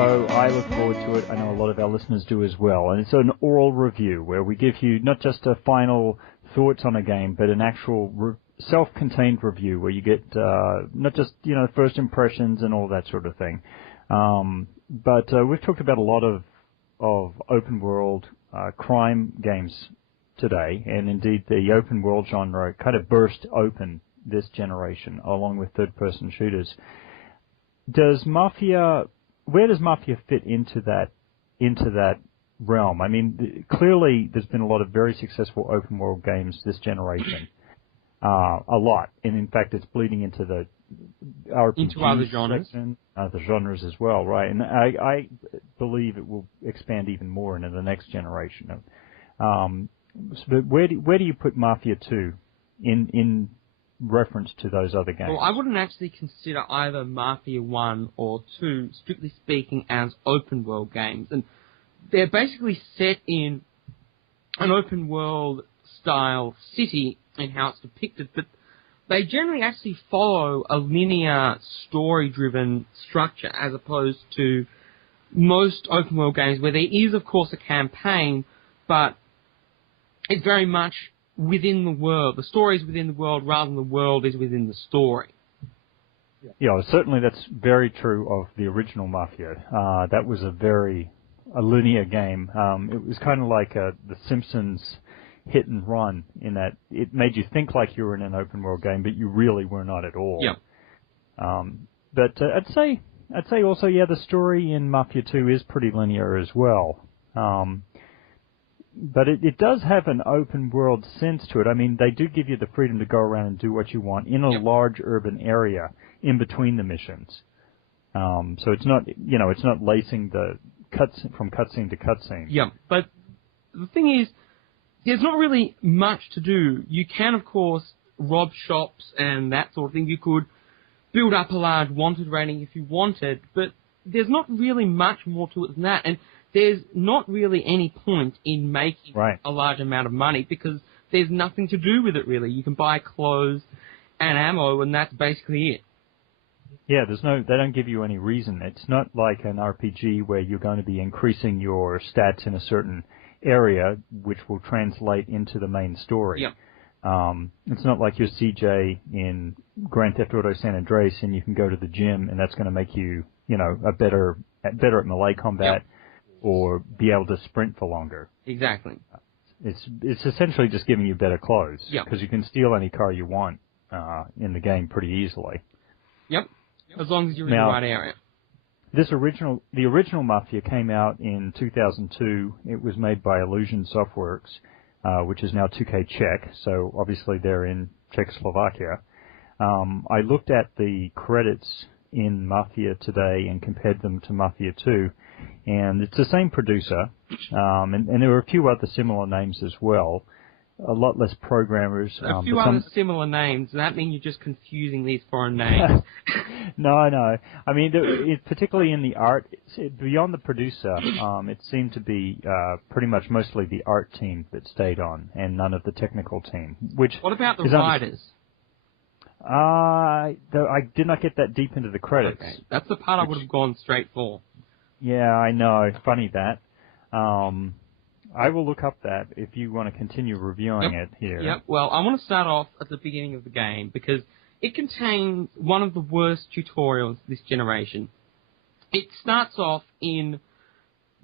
so I look forward to it. I know a lot of our listeners do as well. And it's an oral review where we give you not just a final thoughts on a game, but an actual self-contained review where you get not just, first impressions and all that sort of thing. But we've talked about a lot of open world crime games today, and indeed the open world genre kind of burst open this generation along with third-person shooters. Where does Mafia fit into that realm? I mean, clearly there's been a lot of very successful open world games this generation. A lot. And in fact, it's bleeding into the RPG into other genres. Section, other genres as well, right? And I believe it will expand even more into the next generation. But where do you put Mafia II in reference to those other games? Well, I wouldn't actually consider either Mafia 1 or 2, strictly speaking, as open world games. And they're basically set in an open world style city in how it's depicted, but they generally actually follow a linear story-driven structure as opposed to most open world games where there is, of course, a campaign, but it's very much within the world. The story is within the world rather than the world is within the story. Yeah, certainly that's very true of the original Mafia. That was a linear game. It was kind of like the Simpsons hit and run in that it made you think like you were in an open world game, but you really were not at all. Yeah. But I'd say also, the story in Mafia 2 is pretty linear as well. But it does have an open world sense to it. I mean, they do give you the freedom to go around and do what you want in a large urban area in between the missions. So it's not, it's not lacing the from cutscene to cutscene. Yeah, but the thing is, there's not really much to do. You can, of course, rob shops and that sort of thing. You could build up a large wanted rating if you wanted, but there's not really much more to it than that. And there's not really any point in making a large amount of money because there's nothing to do with it, really. You can buy clothes and ammo, and that's basically it. Yeah, they don't give you any reason. It's not like an RPG where you're going to be increasing your stats in a certain area, which will translate into the main story. Yeah. It's not like your CJ in Grand Theft Auto San Andreas, and you can go to the gym, and that's going to make you, better at melee combat. Yep. Or be able to sprint for longer. Exactly. It's essentially just giving you better clothes. Yep. Because you can steal any car you want in the game pretty easily. Yep. As long as you're in the right area. The original Mafia came out in 2002. It was made by Illusion Softworks, which is now 2K Czech. So obviously they're in Czechoslovakia. I looked at the credits in Mafia today and compared them to Mafia 2. And it's the same producer, and there were a few other similar names as well. A lot less programmers. A few other similar names. Does that mean you're just confusing these foreign names? No. I mean, particularly in the art, beyond the producer, it seemed to be pretty much mostly the art team that stayed on, and none of the technical team. What about the writers? I did not get that deep into the credits. Okay. That's the part I would have gone straight for. Yeah, I know. Funny that. I will look up that if you want to continue reviewing it here. Yep. Well, I want to start off at the beginning of the game because it contains one of the worst tutorials this generation. It starts off in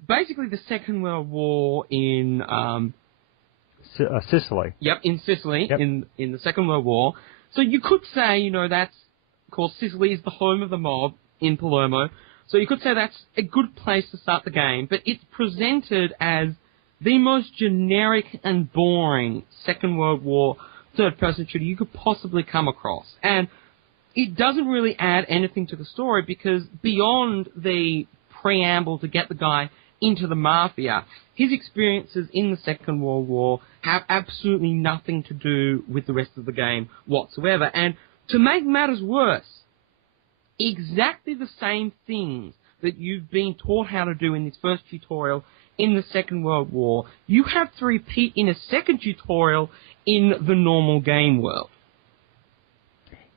basically the Second World War in Sicily. Yep, in Sicily, yep. in the Second World War. So you could say, that's, of course, Sicily is the home of the mob in Palermo. So you could say that's a good place to start the game, but it's presented as the most generic and boring Second World War third-person shooter you could possibly come across. And it doesn't really add anything to the story because beyond the preamble to get the guy into the Mafia, his experiences in the Second World War have absolutely nothing to do with the rest of the game whatsoever. And to make matters worse, exactly the same things that you've been taught how to do in this first tutorial in the Second World War, you have to repeat in a second tutorial in the normal game world.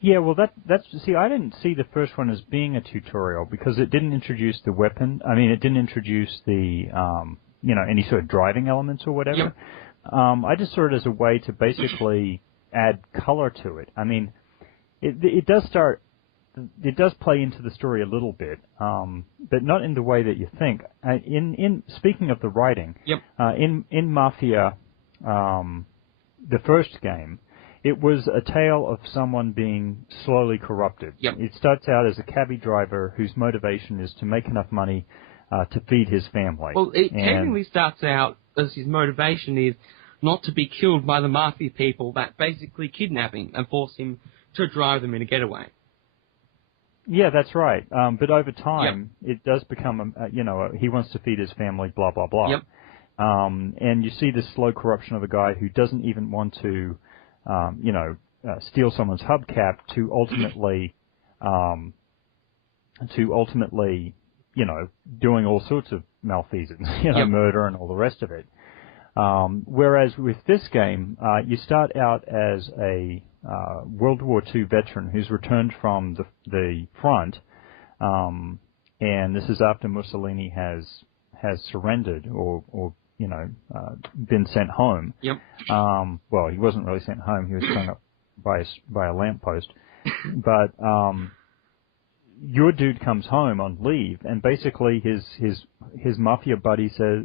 Yeah, well, that's see, I didn't see the first one as being a tutorial because it didn't introduce the weapon. I mean, it didn't introduce the any sort of driving elements or whatever. Yep. I just saw it as a way to basically add color to it. I mean, it does start. It does play into the story a little bit, but not in the way that you think. In speaking of the writing, Yep. in Mafia, the first game, it was a tale of someone being slowly corrupted. Yep. It starts out as a cabbie driver whose motivation is to make enough money to feed his family. Well, it technically starts out as his motivation is not to be killed by the Mafia people that basically kidnap him and force him to drive them in a getaway. Yeah, that's right. But over time, it does become, he wants to feed his family, blah, blah, blah. Yep. And you see this slow corruption of a guy who doesn't even want to, steal someone's hubcap to ultimately, doing all sorts of malfeasance, murder and all the rest of it. Whereas with this game, you start out as a World War II veteran who's returned from the front, and this is after Mussolini has surrendered or been sent home. Yep. Well, he wasn't really sent home; he was strung up by a lamppost. But your dude comes home on leave, and basically his mafia buddy says,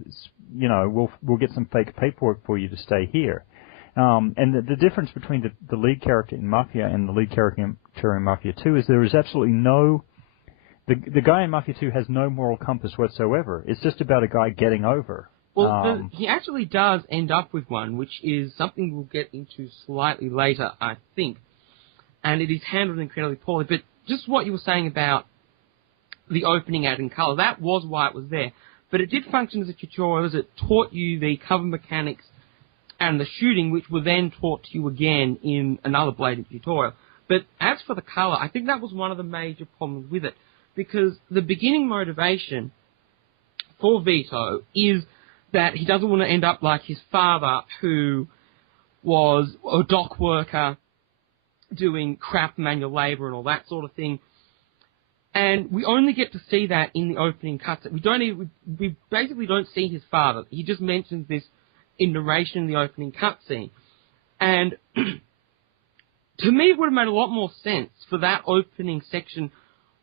we'll get some fake paperwork for you to stay here. And the difference between the lead character in Mafia and the lead character in Mafia 2 is there is absolutely no... The guy in Mafia 2 has no moral compass whatsoever. It's just about a guy getting over. Well, he actually does end up with one, which is something we'll get into slightly later, I think. And it is handled incredibly poorly. But just what you were saying about the opening adding colour, that was why it was there. But it did function as a tutorial, as it taught you the cover mechanics and the shooting, which were then taught to you again in another blatant tutorial. But as for the colour, I think that was one of the major problems with it, because the beginning motivation for Vito is that he doesn't want to end up like his father, who was a dock worker doing crap manual labour and all that sort of thing. And we only get to see that in the opening cutscene. We basically don't see his father. He just mentions this in narration in the opening cutscene. And to me, it would have made a lot more sense for that opening section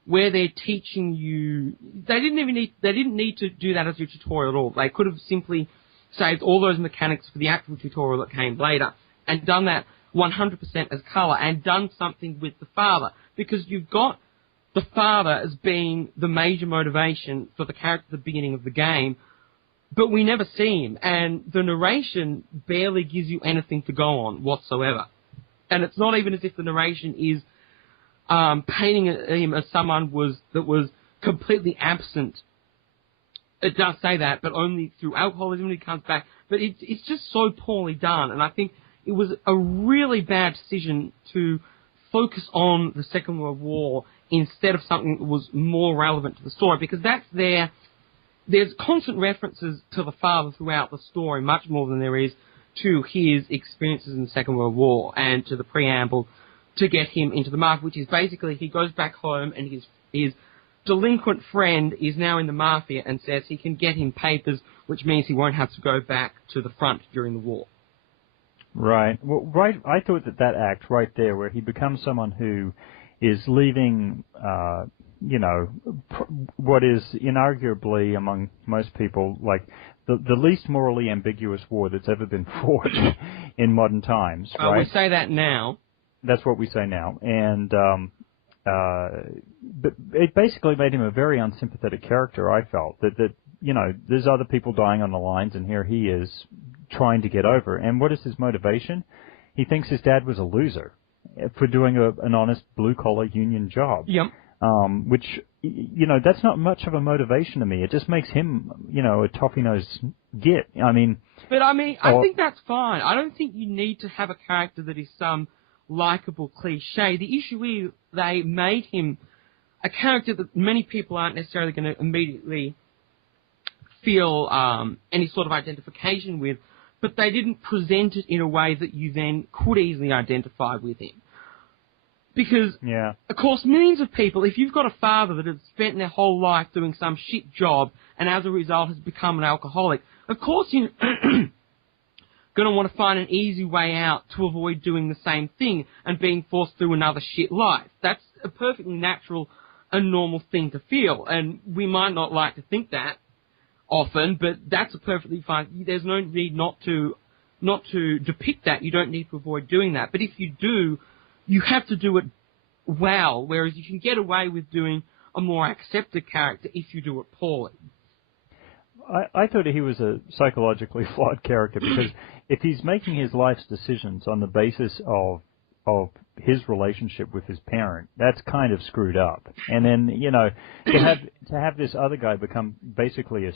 where they're teaching you. They didn't need to do that as your tutorial at all. They could have simply saved all those mechanics for the actual tutorial that came later and done that 100% as colour and done something with the father, because you've got the father as being the major motivation for the character at the beginning of the game, but we never see him, and the narration barely gives you anything to go on whatsoever. And it's not even as if the narration is painting him as someone that was completely absent. It does say that, but only through alcoholism when he comes back. But it's just so poorly done, and I think it was a really bad decision to focus on the Second World War instead of something that was more relevant to the story, because that's there. There's constant references to the father throughout the story, much more than there is to his experiences in the Second World War and to the preamble to get him into the Mafia, which is basically he goes back home and his delinquent friend is now in the Mafia and says he can get him papers, which means he won't have to go back to the front during the war. Right. Well, right. I thought that act right there, where he becomes someone who is leaving, what is inarguably among most people like the least morally ambiguous war that's ever been fought in modern times. Right. We say that now. That's what we say now, and but it basically made him a very unsympathetic character. I felt that there's other people dying on the lines, and here he is trying to get over. And what is his motivation? He thinks his dad was a loser for doing an honest blue-collar union job. Yep. Which, that's not much of a motivation to me. It just makes him, a toffee-nosed git. I think that's fine. I don't think you need to have a character that is some likable cliche. The issue is they made him a character that many people aren't necessarily going to immediately feel any sort of identification with, but they didn't present it in a way that you then could easily identify with him. Because, Yeah. of course, millions of people, if you've got a father that has spent their whole life doing some shit job and as a result has become an alcoholic, of course you're going to want to find an easy way out to avoid doing the same thing and being forced through another shit life. That's a perfectly natural and normal thing to feel, and we might not like to think that often, but that's a perfectly fine. There's no need not to depict that. You don't need to avoid doing that. But if you do, you have to do it well, whereas you can get away with doing a more accepted character if you do it poorly. I thought he was a psychologically flawed character because if he's making his life's decisions on the basis of his relationship with his parent, that's kind of screwed up. And then, to have this other guy become basically a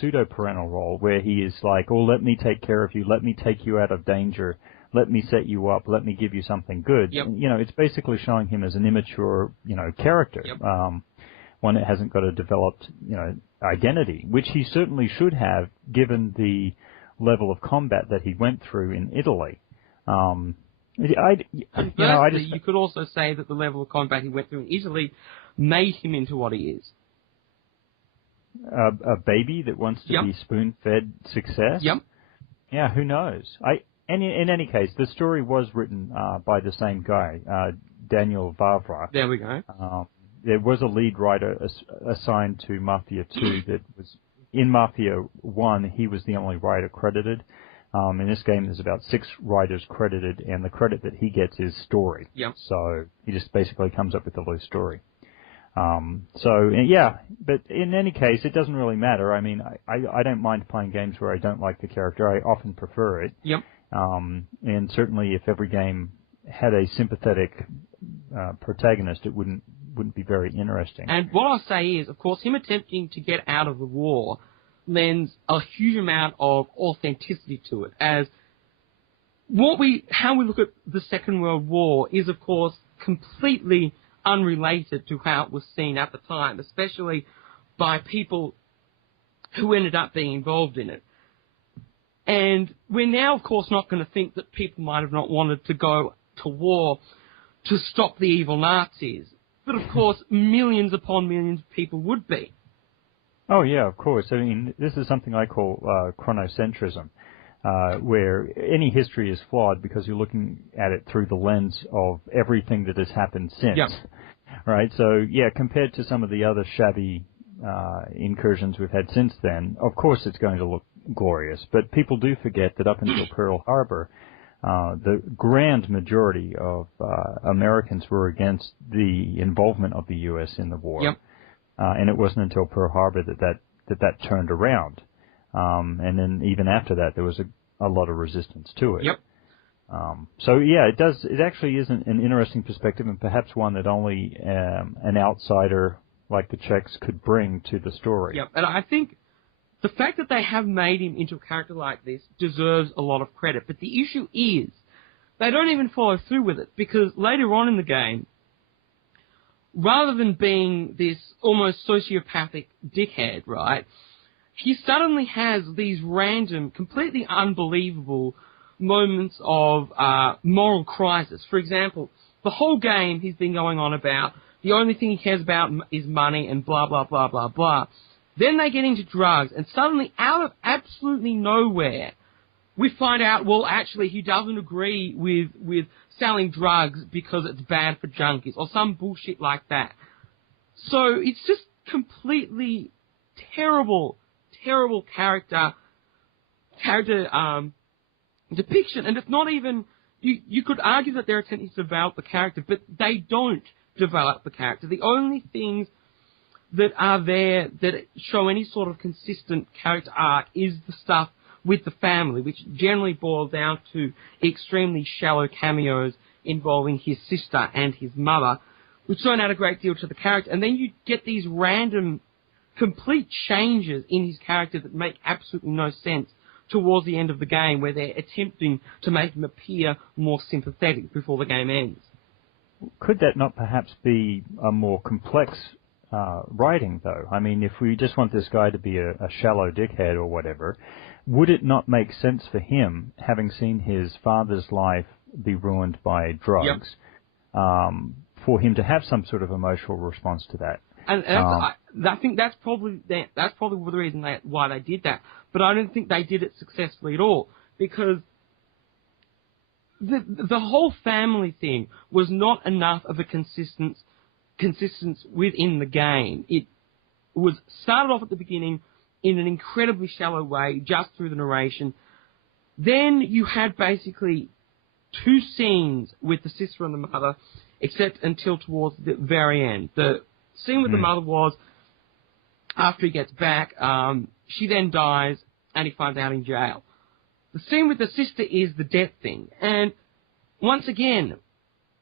pseudo-parental role where he is like, oh, let me take care of you, let me take you out of danger, let me set you up, let me give you something good. Yep. It's basically showing him as an immature, character. Yep. One that hasn't got a developed, identity, which he certainly should have given the level of combat that he went through in Italy. You could also say that the level of combat he went through in Italy made him into what he is. A baby that wants to be spoon-fed success? Yep. Yeah, who knows? In any case, the story was written by the same guy, Daniel Vavra. There we go. There was a lead writer assigned to Mafia II that was in Mafia 1. He was the only writer credited. In this game, there's about 6 writers credited, and the credit that he gets is story. Yep. So he just basically comes up with a loose story. But in any case, it doesn't really matter. I mean, I don't mind playing games where I don't like the character. I often prefer it. Yep. And certainly, if every game had a sympathetic protagonist, it wouldn't be very interesting. And what I'll say is, of course, him attempting to get out of the war lends a huge amount of authenticity to it, as how we look at the Second World War is, of course, completely unrelated to how it was seen at the time, especially by people who ended up being involved in it. And we're now, of course, not going to think that people might have not wanted to go to war to stop the evil Nazis. But, of course, millions upon millions of people would be. Oh, yeah, of course. I mean, this is something I call chronocentrism, where any history is flawed because you're looking at it through the lens of everything that has happened since. Yep. Right? So, yeah, compared to some of the other shabby incursions we've had since then, of course it's going to look glorious. But people do forget that up until Pearl Harbor, the grand majority of Americans were against the involvement of the U.S. in the war. Yep. And it wasn't until Pearl Harbor that turned around. And then even after that, there was a lot of resistance to it. Yep. It actually is an interesting perspective, and perhaps one that only an outsider like the Czechs could bring to the story. Yep. And I think the fact that they have made him into a character like this deserves a lot of credit. But the issue is, they don't even follow through with it, because later on in the game, rather than being this almost sociopathic dickhead, right, he suddenly has these random, completely unbelievable moments of moral crisis. For example, the whole game he's been going on about the only thing he cares about is money and blah, blah, blah, blah, blah. Then they get into drugs, and suddenly, out of absolutely nowhere, we find out, well, actually, he doesn't agree with selling drugs because it's bad for junkies, or some bullshit like that. So it's just completely terrible character depiction, and it's not even, you could argue that there are attempts to develop the character, but they don't develop the character. The only things that are there that show any sort of consistent character arc is the stuff with the family, which generally boils down to extremely shallow cameos involving his sister and his mother, which don't add a great deal to the character. And then you get these random, complete changes in his character that make absolutely no sense towards the end of the game, where they're attempting to make him appear more sympathetic before the game ends. Could that not perhaps be a more complex writing, though? I mean, if we just want this guy to be a shallow dickhead or whatever, would it not make sense for him, having seen his father's life be ruined by drugs, for him to have some sort of emotional response to that. And I think that's probably the reason why they did that. But I don't think they did it successfully at all, because the whole family thing was not enough of a consistency within the game. It was started off at the beginning in an incredibly shallow way, just through the narration. Then you had basically 2 scenes with the sister and the mother, except until towards the very end. The scene with the mother was after he gets back, she then dies and he finds out in jail. The scene with the sister is the death thing. And once again,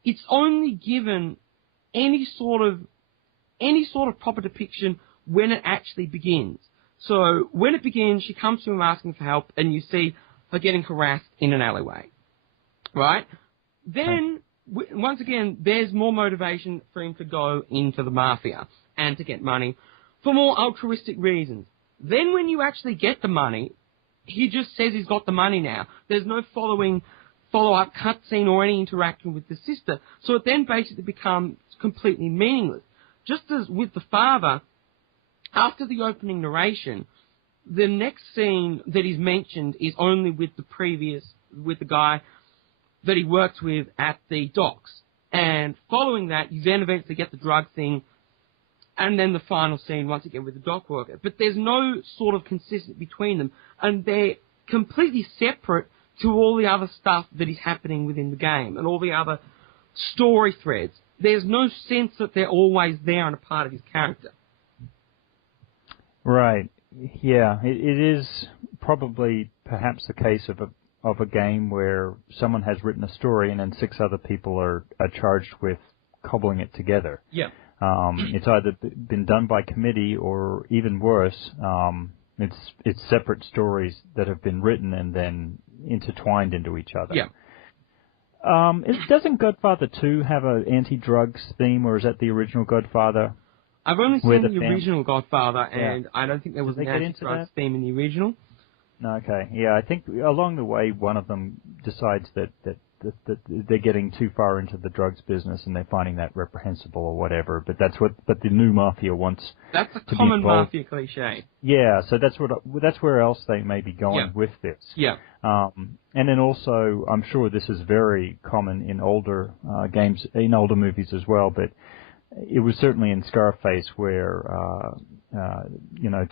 it's only given any sort of proper depiction when it actually begins. So when it begins, she comes to him asking for help, and you see her getting harassed in an alleyway, right? Then, once again, there's more motivation for him to go into the mafia and to get money for more altruistic reasons. Then when you actually get the money, he just says he's got the money now. There's no follow-up cutscene or any interaction with the sister. So it then basically becomes completely meaningless. Just as with the father, after the opening narration, the next scene that is mentioned is only with the guy that he worked with at the docks. And following that, you then eventually get the drug thing, and then the final scene once again with the dock worker. But there's no sort of consistency between them, and they're completely separate to all the other stuff that is happening within the game and all the other story threads. There's no sense that they're always there and a part of his character. Right. Yeah, it is probably perhaps the case of a game where someone has written a story and then 6 other people are charged with cobbling it together. Yeah. It's either been done by committee or, even worse, it's separate stories that have been written and then intertwined into each other. Yeah. Doesn't Godfather 2 have an anti-drugs theme, or is that the original Godfather? I've only seen the original Godfather, and I don't think there was an anti-drugs theme in the original. No, okay. Yeah, I think along the way one of them decides that they're getting too far into the drugs business and they're finding that reprehensible or whatever. But but the new mafia wants. That's a common mafia cliche. Yeah, so that's where else they may be going with this. Yeah. And then also, I'm sure this is very common in older games, in older movies as well. But it was certainly in Scarface where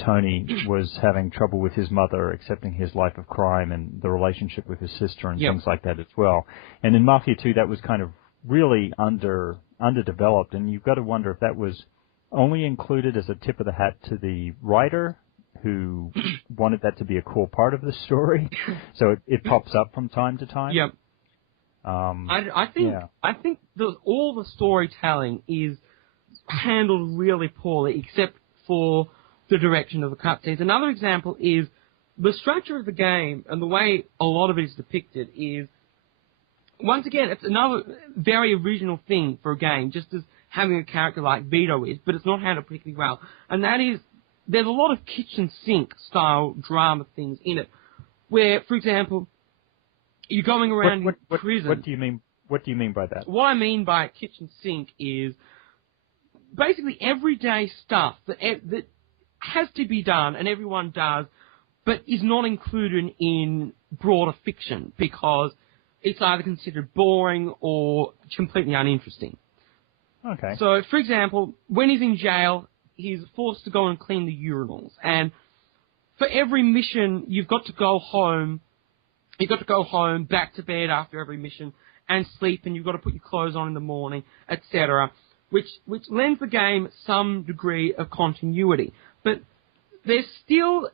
Tony was having trouble with his mother accepting his life of crime and the relationship with his sister and things like that as well. And in Mafia 2, that was kind of really underdeveloped, and you've got to wonder if that was only included as a tip of the hat to the writer who wanted that to be a core part of the story, so it pops up from time to time. Yep. I think all the storytelling is handled really poorly, except for the direction of the cutscenes. Another example is the structure of the game and the way a lot of it is depicted is, once again, it's another very original thing for a game, just as having a character like Vito is, but it's not handled particularly well. And that is, there's a lot of kitchen sink style drama things in it, where, for example, you're going around in prison. What do you mean by that? What I mean by kitchen sink is basically everyday stuff that has to be done, and everyone does, but is not included in broader fiction because it's either considered boring or completely uninteresting. Okay. So, for example, when he's in jail, he's forced to go and clean the urinals, and for every mission, you've got to go home, back to bed after every mission, and sleep, and you've got to put your clothes on in the morning, etc., which lends the game some degree of continuity. But there's still,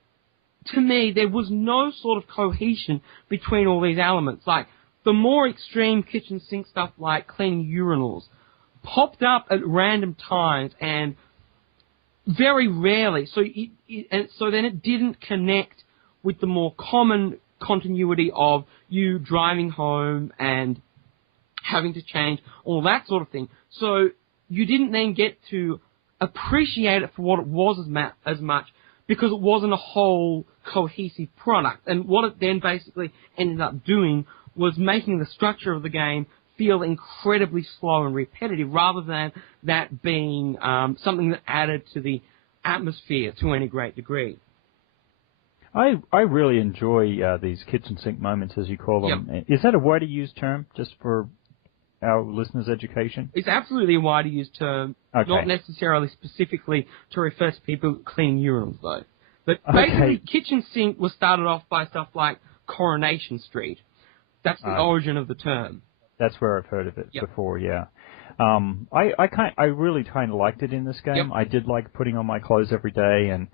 to me, there was no sort of cohesion between all these elements. Like, the more extreme kitchen sink stuff like cleaning urinals popped up at random times and very rarely. So then it didn't connect with the more common continuity of you driving home and having to change, all that sort of thing. So you didn't then get to appreciate it for what it was as much because it wasn't a whole cohesive product. And what it then basically ended up doing was making the structure of the game feel incredibly slow and repetitive, rather than that being something that added to the atmosphere to any great degree. I really enjoy these kitchen sink moments, as you call them. Yep. Is that a widely used term, just for our listeners' education? It's absolutely a widely used term, Okay. not necessarily specifically to refer to people cleaning urinals, though. But basically, kitchen sink was started off by stuff like Coronation Street. That's the origin of the term. That's where I've heard of it before, yeah. I really kind of liked it in this game. Yep. I did like putting on my clothes every day, and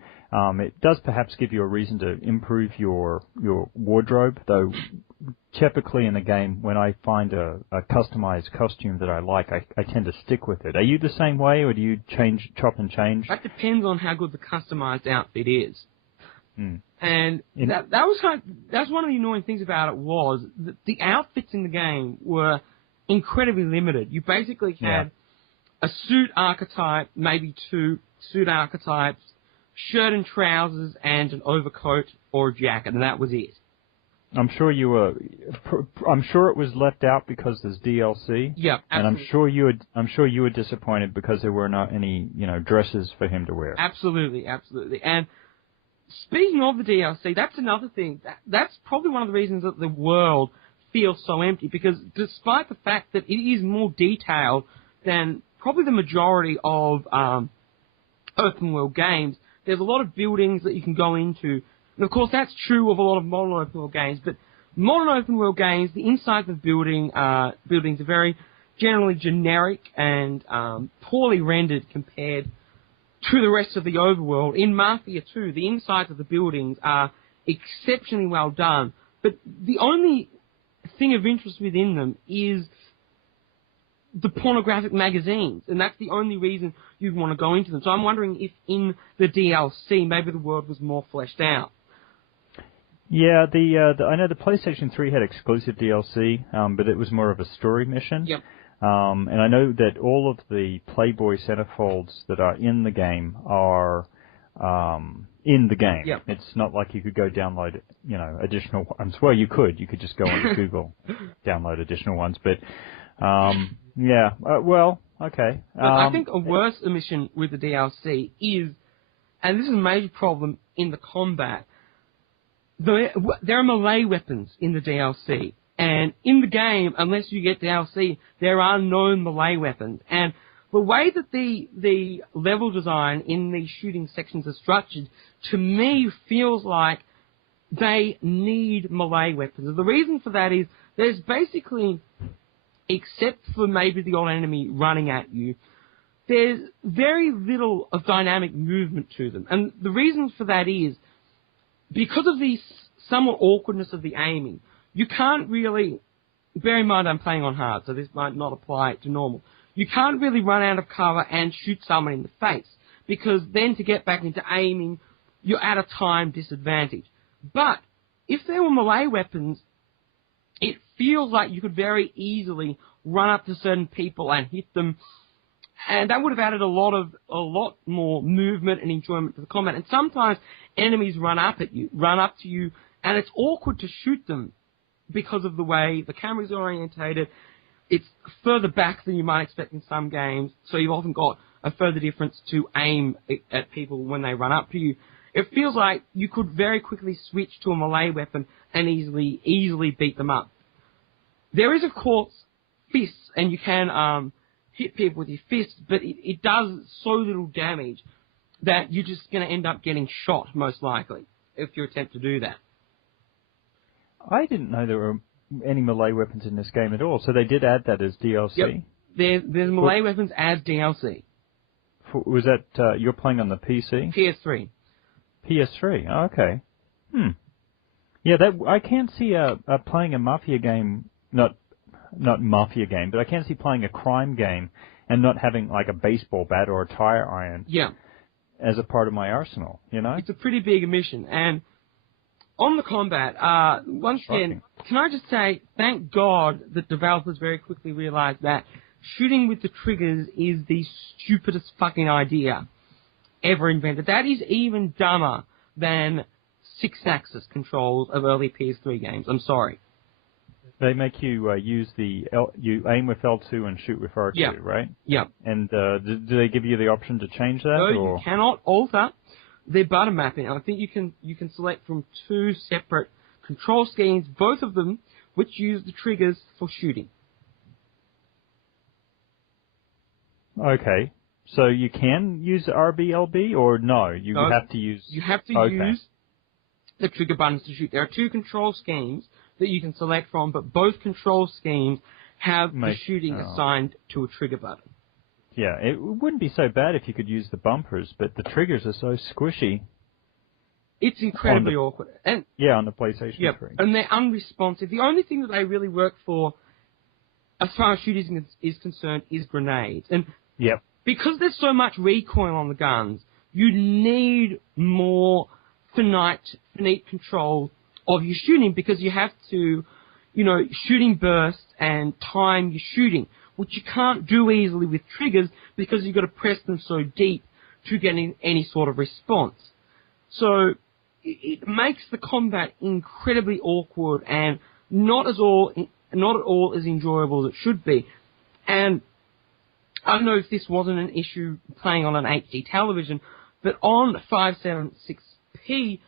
it does perhaps give you a reason to improve your wardrobe, though typically in a game, when I find a customized costume that I like, I tend to stick with it. Are you the same way, or do you chop and change? That depends on how good the customized outfit is. Mm. And that's one of the annoying things about it, was that the outfits in the game were incredibly limited. You basically had a suit archetype, maybe two suit archetypes, shirt and trousers, and an overcoat or a jacket, and that was it. I'm sure it was left out because there's DLC. Yeah, absolutely. And I'm sure you were disappointed because there were not any, dresses for him to wear. Absolutely, absolutely. And speaking of the DLC, that's another thing. That's probably one of the reasons that the world feels so empty, because despite the fact that it is more detailed than probably the majority of open world games, there's a lot of buildings that you can go into. And of course, that's true of a lot of modern open world games, but modern open world games, the insides of buildings are very generally generic and poorly rendered compared to the rest of the overworld. In Mafia II, the insides of the buildings are exceptionally well done, but the only thing of interest within them is the pornographic magazines, and that's the only reason you'd want to go into them. So I'm wondering if in the DLC, maybe the world was more fleshed out. Yeah, I know the PlayStation 3 had exclusive DLC, but it was more of a story mission. Yep. And I know that all of the Playboy centerfolds that are in the game are in the game. Yep. It's not like you could go download, additional ones. Well, you could. You could just go on Google, download additional ones. But, okay. But I think a worse omission with the DLC is, and this is a major problem in the combat, there are melee weapons in the DLC. And in the game, unless you get DLC, there are no melee weapons. And the way that the level design in these shooting sections are structured, to me, feels like they need melee weapons. And the reason for that is there's basically, except for maybe the odd enemy running at you, there's very little of dynamic movement to them. And the reason for that is, because of the somewhat awkwardness of the aiming, you can't really, bear in mind I'm playing on hard, so this might not apply to normal, you can't really run out of cover and shoot someone in the face, because then to get back into aiming, you're at a time disadvantage. But if there were melee weapons, it feels like you could very easily run up to certain people and hit them, and that would have added a lot more movement and enjoyment to the combat. And sometimes enemies run up to you, and it's awkward to shoot them because of the way the camera's orientated. It's further back than you might expect in some games, so you've often got a further difference to aim at people when they run up to you. It feels like you could very quickly switch to a melee weapon and easily beat them up. There is, of course, fists, and you can hit people with your fists, but it does so little damage that you're just going to end up getting shot, most likely, if you attempt to do that. I didn't know there were any melee weapons in this game at all, so they did add that as DLC? Yep. There's melee weapons as DLC. Was that, you're playing on the PC? PS3. PS3, oh, okay. Yeah, I can't see playing a Mafia game, not Mafia game, but I can't see playing a crime game and not having like a baseball bat or a tire iron as a part of my arsenal, It's a pretty big omission, and on the combat, once again, can I just say, thank God that developers very quickly realized that shooting with the triggers is the stupidest fucking idea ever invented. That is even dumber than 6-axis controls of early PS3 games. I'm sorry. They make you use you aim with L2 and shoot with R2, Yeah. right? Yeah. And do they give you the option to change that? No, or? you cannot alter their button mapping. I think you can select from two separate control schemes, both of them which use the triggers for shooting. Okay. So you can use RBLB or no? You have to use... You have to use the trigger buttons to shoot. There are two control schemes that you can select from, but both control schemes have the shooting assigned to a trigger button. Yeah, it wouldn't be so bad if you could use the bumpers, but the triggers are so squishy. It's incredibly awkward. And on the PlayStation 3. And they're unresponsive. The only thing that they really work for, as far as shooting is concerned, is grenades. And because there's so much recoil on the guns, you need more finite control of your shooting, because you have to, shooting bursts and time your shooting, which you can't do easily with triggers because you've got to press them so deep to get any sort of response. So it makes the combat incredibly awkward and not at all as enjoyable as it should be. And I don't know if this wasn't an issue playing on an HD television, but on 576p,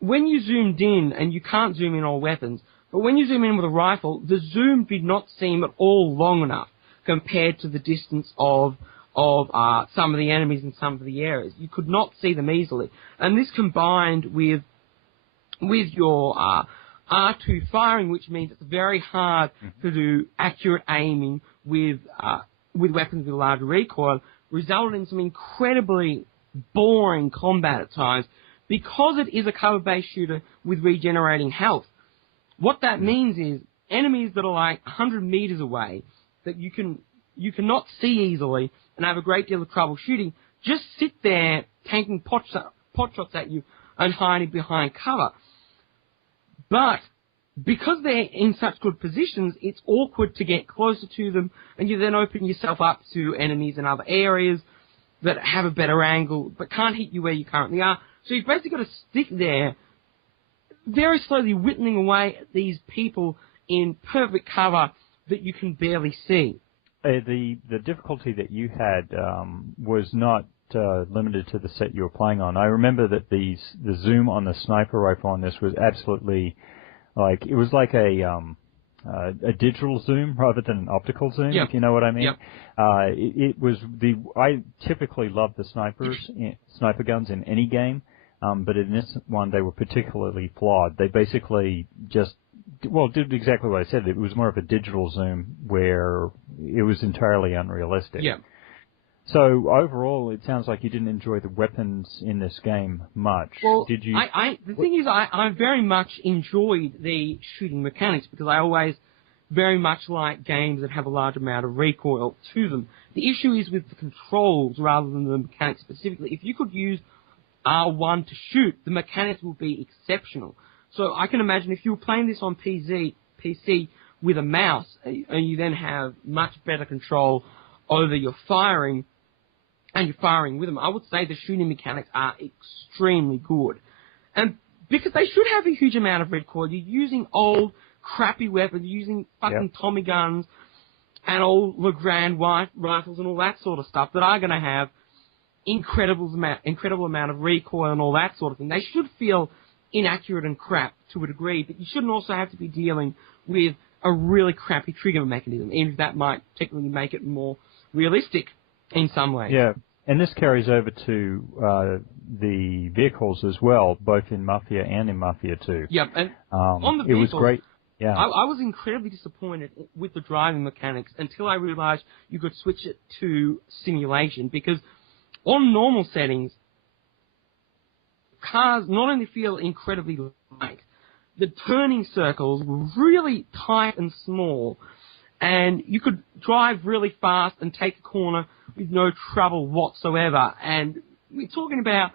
when you zoomed in, and you can't zoom in all weapons, but when you zoom in with a rifle, the zoom did not seem at all long enough compared to the distance of some of the enemies in some of the areas. You could not see them easily. And this combined with your R2 firing, which means it's very hard to do accurate aiming with weapons with large recoil, resulted in some incredibly boring combat at times, because it is a cover-based shooter with regenerating health. What that means is enemies that are like 100 meters away, that you cannot see easily and have a great deal of trouble shooting, just sit there tanking pot shots at you and hiding behind cover. But because they're in such good positions, it's awkward to get closer to them, and you then open yourself up to enemies in other areas that have a better angle but can't hit you where you currently are. So you've basically got to stick there, very slowly whittling away at these people in perfect cover that you can barely see. The difficulty that you had was not limited to the set you were playing on. I remember that the zoom on the sniper rifle on this was absolutely it was like a digital zoom rather than an optical zoom, if you know what I mean. It was I typically love the sniper guns in any game, but in this one they were particularly flawed. They basically just did exactly what I said. It was more of a digital zoom where it was entirely unrealistic. Yeah. So overall, it sounds like you didn't enjoy the weapons in this game much. Well, did you? The thing is, I very much enjoyed the shooting mechanics, because I always very much like games that have a large amount of recoil to them. The issue is with the controls rather than the mechanics specifically. If you could use R1 to shoot, the mechanics would be exceptional. So I can imagine if you were playing this on PC with a mouse, and you then have much better control over your firing, and you're firing with them, I would say the shooting mechanics are extremely good. And because they should have a huge amount of recoil, you're using old, crappy weapons, you're using fucking Tommy guns and old Legrand rifles and all that sort of stuff that are going to have incredible amount of recoil and all that sort of thing. They should feel inaccurate and crap to a degree, but you shouldn't also have to be dealing with a really crappy trigger mechanism, even if that might technically make it more realistic in some ways. Yeah, and this carries over to the vehicles as well, both in Mafia and in Mafia 2. Yep, and on the vehicles, it was great. Yeah, I was incredibly disappointed with the driving mechanics until I realized you could switch it to simulation, because on normal settings, cars not only feel incredibly light, the turning circles were really tight and small, and you could drive really fast and take a corner with no trouble whatsoever. And we're talking about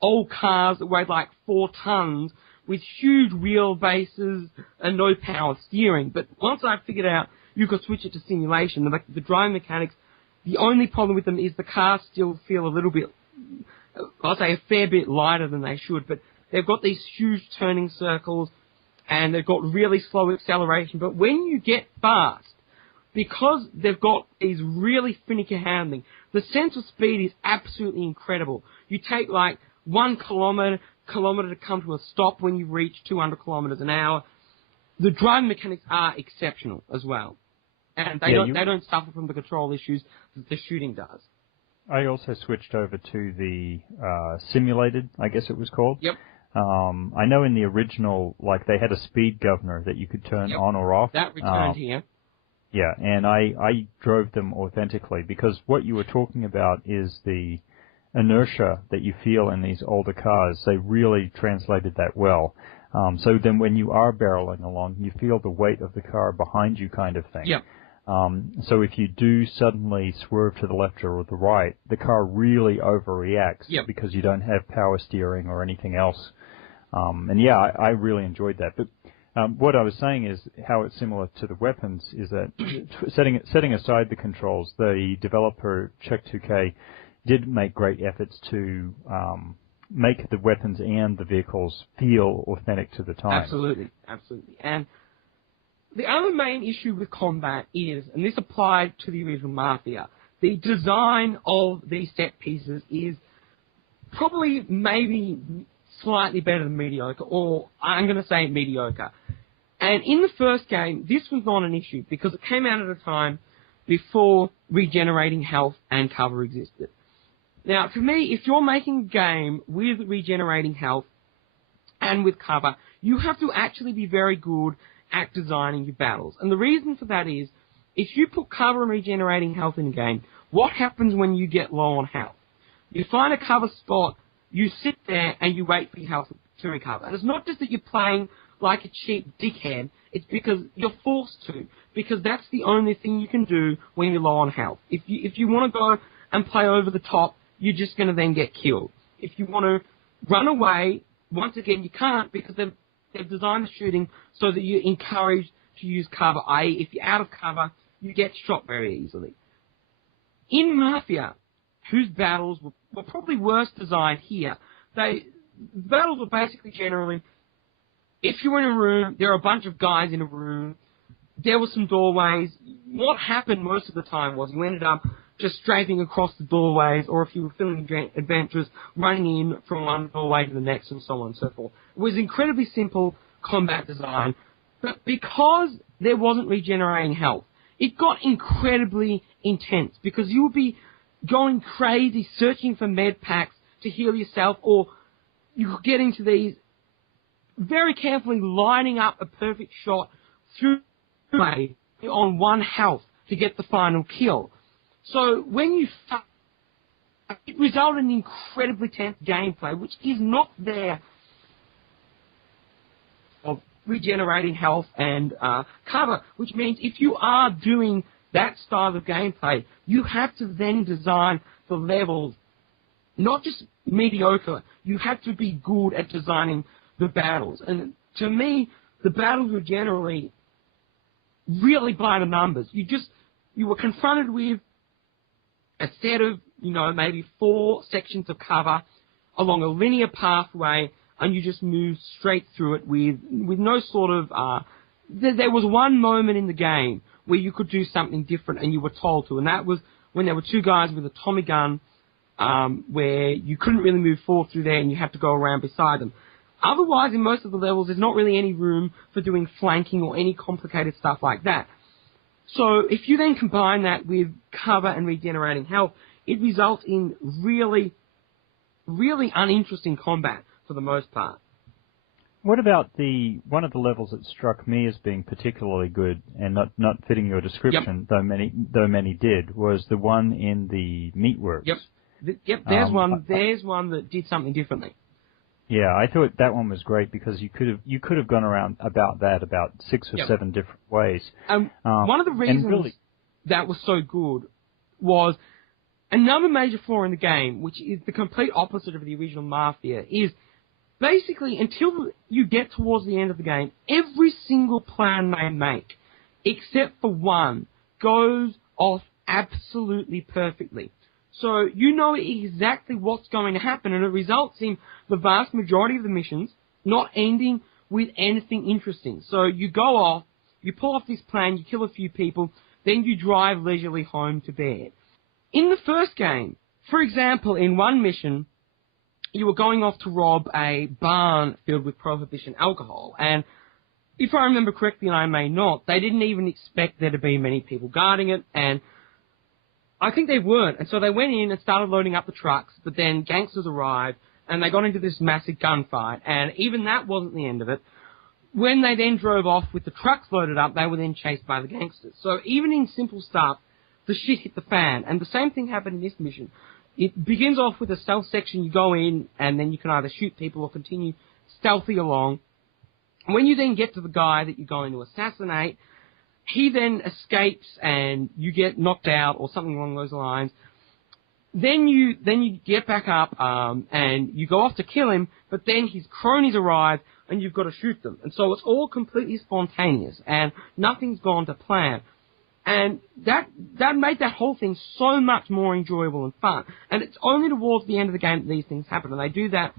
old cars that weighed like 4 tons with huge wheelbases and no power steering. But once I figured out you could switch it to simulation, the driving mechanics, the only problem with them is the cars still feel a little bit, I'll say a fair bit lighter than they should, but they've got these huge turning circles, and they've got really slow acceleration. But when you get fast, because they've got these really finicky handling, the sense of speed is absolutely incredible. You take like 1 kilometer to come to a stop when you reach 200 kilometers an hour. The driving mechanics are exceptional as well. And they don't suffer from the control issues that the shooting does. I also switched over to the simulated, I guess it was called. Yep. I know in the original, like, they had a speed governor that you could turn on or off. That returned here. Yeah, and I drove them authentically because what you were talking about is the inertia that you feel in these older cars. They really translated that well. So then when you are barreling along, you feel the weight of the car behind you kind of thing. Yep. So if you do suddenly swerve to the left or the right, the car really overreacts because you don't have power steering or anything else. And yeah, I really enjoyed that. But what I was saying is how it's similar to the weapons is that setting aside the controls, the developer Check2K did make great efforts to make the weapons and the vehicles feel authentic to the time. Absolutely, absolutely. And the other main issue with combat is, and this applied to the original Mafia, the design of these set pieces is probably maybe slightly better than mediocre, or I'm going to say mediocre. And in the first game, this was not an issue because it came out at a time before regenerating health and cover existed. Now, for me, if you're making a game with regenerating health and with cover, you have to actually be very good at designing your battles. And the reason for that is, if you put cover and regenerating health in a game, what happens when you get low on health? You find a cover spot, you sit there, and you wait for your health to recover. And it's not just that you're playing like a cheap dickhead, it's because you're forced to, because that's the only thing you can do when you're low on health. If you want to go and play over the top, you're just going to then get killed. If you want to run away, once again, you can't because they've designed the shooting so that you're encouraged to use cover, i.e. if you're out of cover, you get shot very easily. In Mafia, whose battles were probably worse designed here, battles were basically generally, if you were in a room, there are a bunch of guys in a room, there were some doorways. What happened most of the time was you ended up just strafing across the doorways, or if you were feeling adventurous, running in from one doorway to the next, and so on and so forth. It was incredibly simple combat design, but because there wasn't regenerating health, it got incredibly intense, because you would be going crazy searching for med packs to heal yourself, or you could get into these very carefully lining up a perfect shot through on one health to get the final kill. So when you it resulted in incredibly tense gameplay, which is not there of regenerating health and cover, which means if you are doing that style of gameplay, you have to then design the levels, not just mediocre, you have to be good at designing the battles. And to me, the battles were generally really by the numbers. You were confronted with a set of, maybe 4 sections of cover along a linear pathway, and you just moved straight through it with no sort of, there was one moment in the game where you could do something different and you were told to, and that was when there were 2 guys with a Tommy gun, where you couldn't really move forward through there and you had to go around beside them. Otherwise, in most of the levels, there's not really any room for doing flanking or any complicated stuff like that. So if you then combine that with cover and regenerating health, it results in really, really uninteresting combat for the most part. What about one of the levels that struck me as being particularly good and not fitting your description, though many did, was the one in the meatworks. Yep. There's one that did something differently. Yeah, I thought that one was great because you could have gone around about 6 or 7 different ways. One of the reasons that was so good was another major flaw in the game, which is the complete opposite of the original Mafia, is basically until you get towards the end of the game, every single plan they make, except for one, goes off absolutely perfectly. So you know exactly what's going to happen, and it results in the vast majority of the missions not ending with anything interesting. So you go off, you pull off this plan, you kill a few people, then you drive leisurely home to bed. In the first game, for example, in one mission, you were going off to rob a barn filled with prohibition alcohol, and if I remember correctly, and I may not, they didn't even expect there to be many people guarding it, and I think they weren't. And so they went in and started loading up the trucks, but then gangsters arrived, and they got into this massive gunfight, and even that wasn't the end of it. When they then drove off with the trucks loaded up, they were then chased by the gangsters. So even in simple stuff, the shit hit the fan, and the same thing happened in this mission. It begins off with a stealth section. You go in, and then you can either shoot people or continue stealthy along. When you then get to the guy that you're going to assassinate, he then escapes and you get knocked out or something along those lines. Then you get back up and you go off to kill him, but then his cronies arrive and you've got to shoot them. And so it's all completely spontaneous and nothing's gone to plan. And that made that whole thing so much more enjoyable and fun. And it's only towards the end of the game that these things happen, and they do that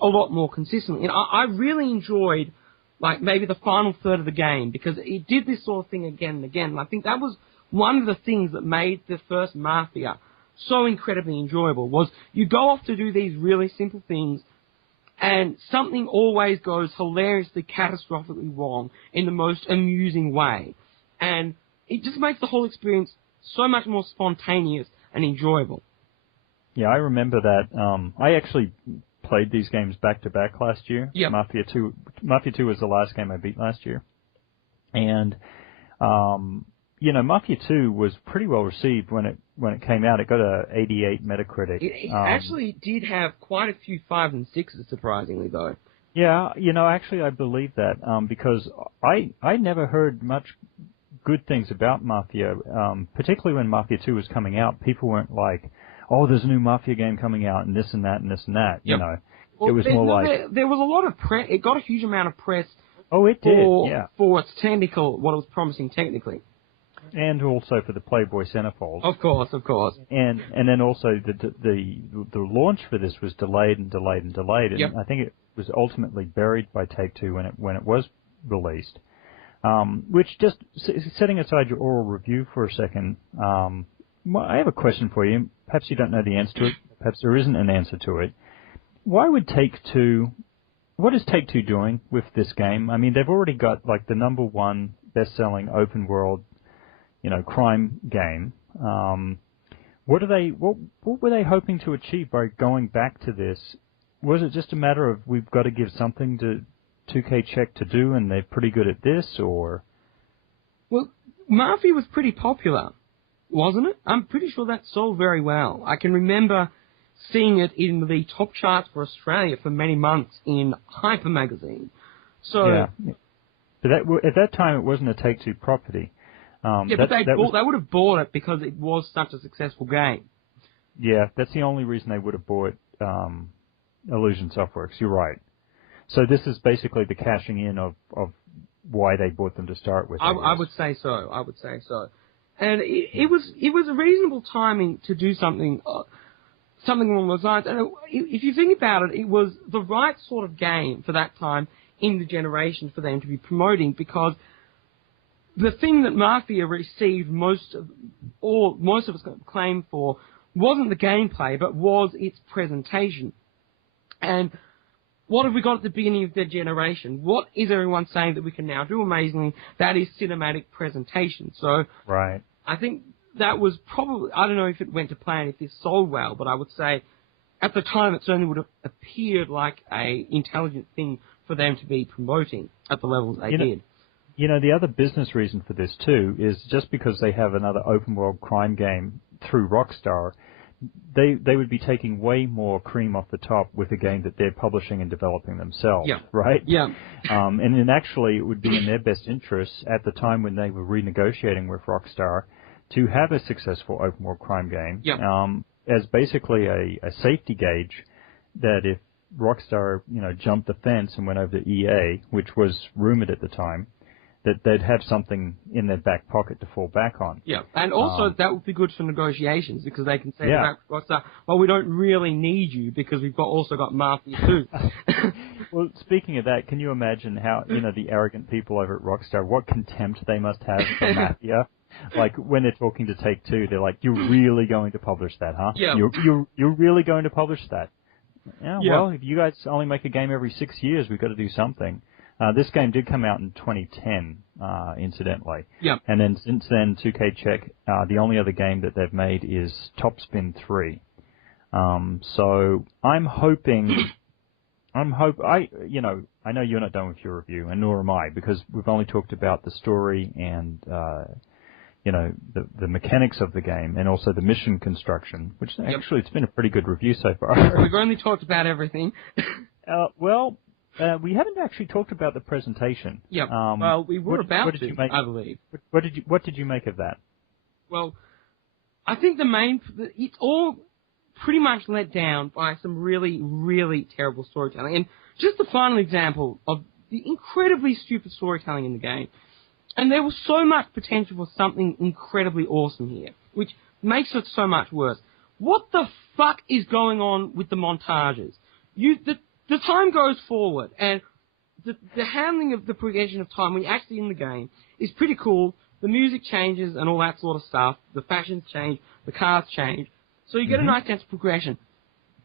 a lot more consistently. And I really enjoyed like maybe the final third of the game, because it did this sort of thing again and again. And I think that was one of the things that made the first Mafia so incredibly enjoyable, was you go off to do these really simple things, and something always goes hilariously, catastrophically wrong in the most amusing way. And it just makes the whole experience so much more spontaneous and enjoyable. Yeah, I remember that. I actually played these games back-to-back last year. Yep. Mafia 2 was the last game I beat last year. And, Mafia 2 was pretty well received when it came out. It got a 88 Metacritic. It actually did have quite a few 5 and 6s, surprisingly, though. Yeah, actually I believe that, because I never heard much good things about Mafia, particularly when Mafia 2 was coming out. People weren't like, oh, there's a new Mafia game coming out, and this and that and this and that. Yep. Well, it was more like there was a lot of press. It got a huge amount of press. Oh, it did. Yeah. For its technical, what it was promising technically, and also for the Playboy centerfolds. Of course. And then also the launch for this was delayed and delayed and delayed, and yep. I think it was ultimately buried by Take-Two when it was released. Which, just setting aside your oral review for a second, I have a question for you. Perhaps you don't know the answer to it. Perhaps there isn't an answer to it. What is Take-Two doing with this game? I mean, they've already got like the #1 best-selling open world, crime game. What were they hoping to achieve by going back to this? Was it just a matter of we've got to give something to 2K Czech to do, and they're pretty good at this, or? Well, Mafia was pretty popular, wasn't it? I'm pretty sure that sold very well. I can remember seeing it in the top charts for Australia for many months in Hyper magazine. So, yeah. But at that time, it wasn't a Take-Two property. But they would have bought it because it was such a successful game. Yeah, that's the only reason they would have bought Illusion Softworks. You're right. So this is basically the cashing in of why they bought them to start with. I would say so. And it was a reasonable timing to do something along those lines. And if you think about it, it was the right sort of game for that time in the generation for them to be promoting, because the thing that Mafia received most of its claim for wasn't the gameplay, but was its presentation. And what have we got at the beginning of their generation? What is everyone saying that we can now do amazingly? That is cinematic presentation. So right. I think that was probably, I don't know if it went to plan, if this sold well, but I would say at the time it certainly would have appeared like a intelligent thing for them to be promoting at the levels they did. The other business reason for this too is just because they have another open world crime game through Rockstar, they would be taking way more cream off the top with a game that they're publishing and developing themselves, right? Yeah. And then actually it would be in their best interests at the time when they were renegotiating with Rockstar to have a successful open world crime game as basically a safety gauge that if Rockstar, jumped the fence and went over to EA, which was rumored at the time, that they'd have something in their back pocket to fall back on. Yeah, and also that would be good for negotiations, because they can say to Rockstar, well, we don't really need you because we've also got Mafia 2. Well, speaking of that, can you imagine how, the arrogant people over at Rockstar, what contempt they must have for Mafia? Like, when they're talking to Take-Two, they're like, you're really going to publish that, huh? Yeah. You're really going to publish that? Yeah, Yeah. well, if you guys only make a game every 6 years, we've got to do something. This game did come out in 2010, incidentally. Yeah. And then since then, 2K Czech, the only other game that they've made is Topspin 3. So I'm hoping, I know you're not done with your review, and nor am I, because we've only talked about the story and, the mechanics of the game, and also the mission construction, which actually it's been a pretty good review so far. We've only talked about everything. We haven't actually talked about the presentation. Yeah. Well, we were about to, I believe. What did you make of that? Well, I think it's all pretty much let down by some really, really terrible storytelling. And just the final example of the incredibly stupid storytelling in the game. And there was so much potential for something incredibly awesome here, which makes it so much worse. What the fuck is going on with the montages? The time goes forward, and the handling of the progression of time when you're actually in the game is pretty cool. The music changes and all that sort of stuff. The fashions change, the cars change. So you get a nice sense of progression.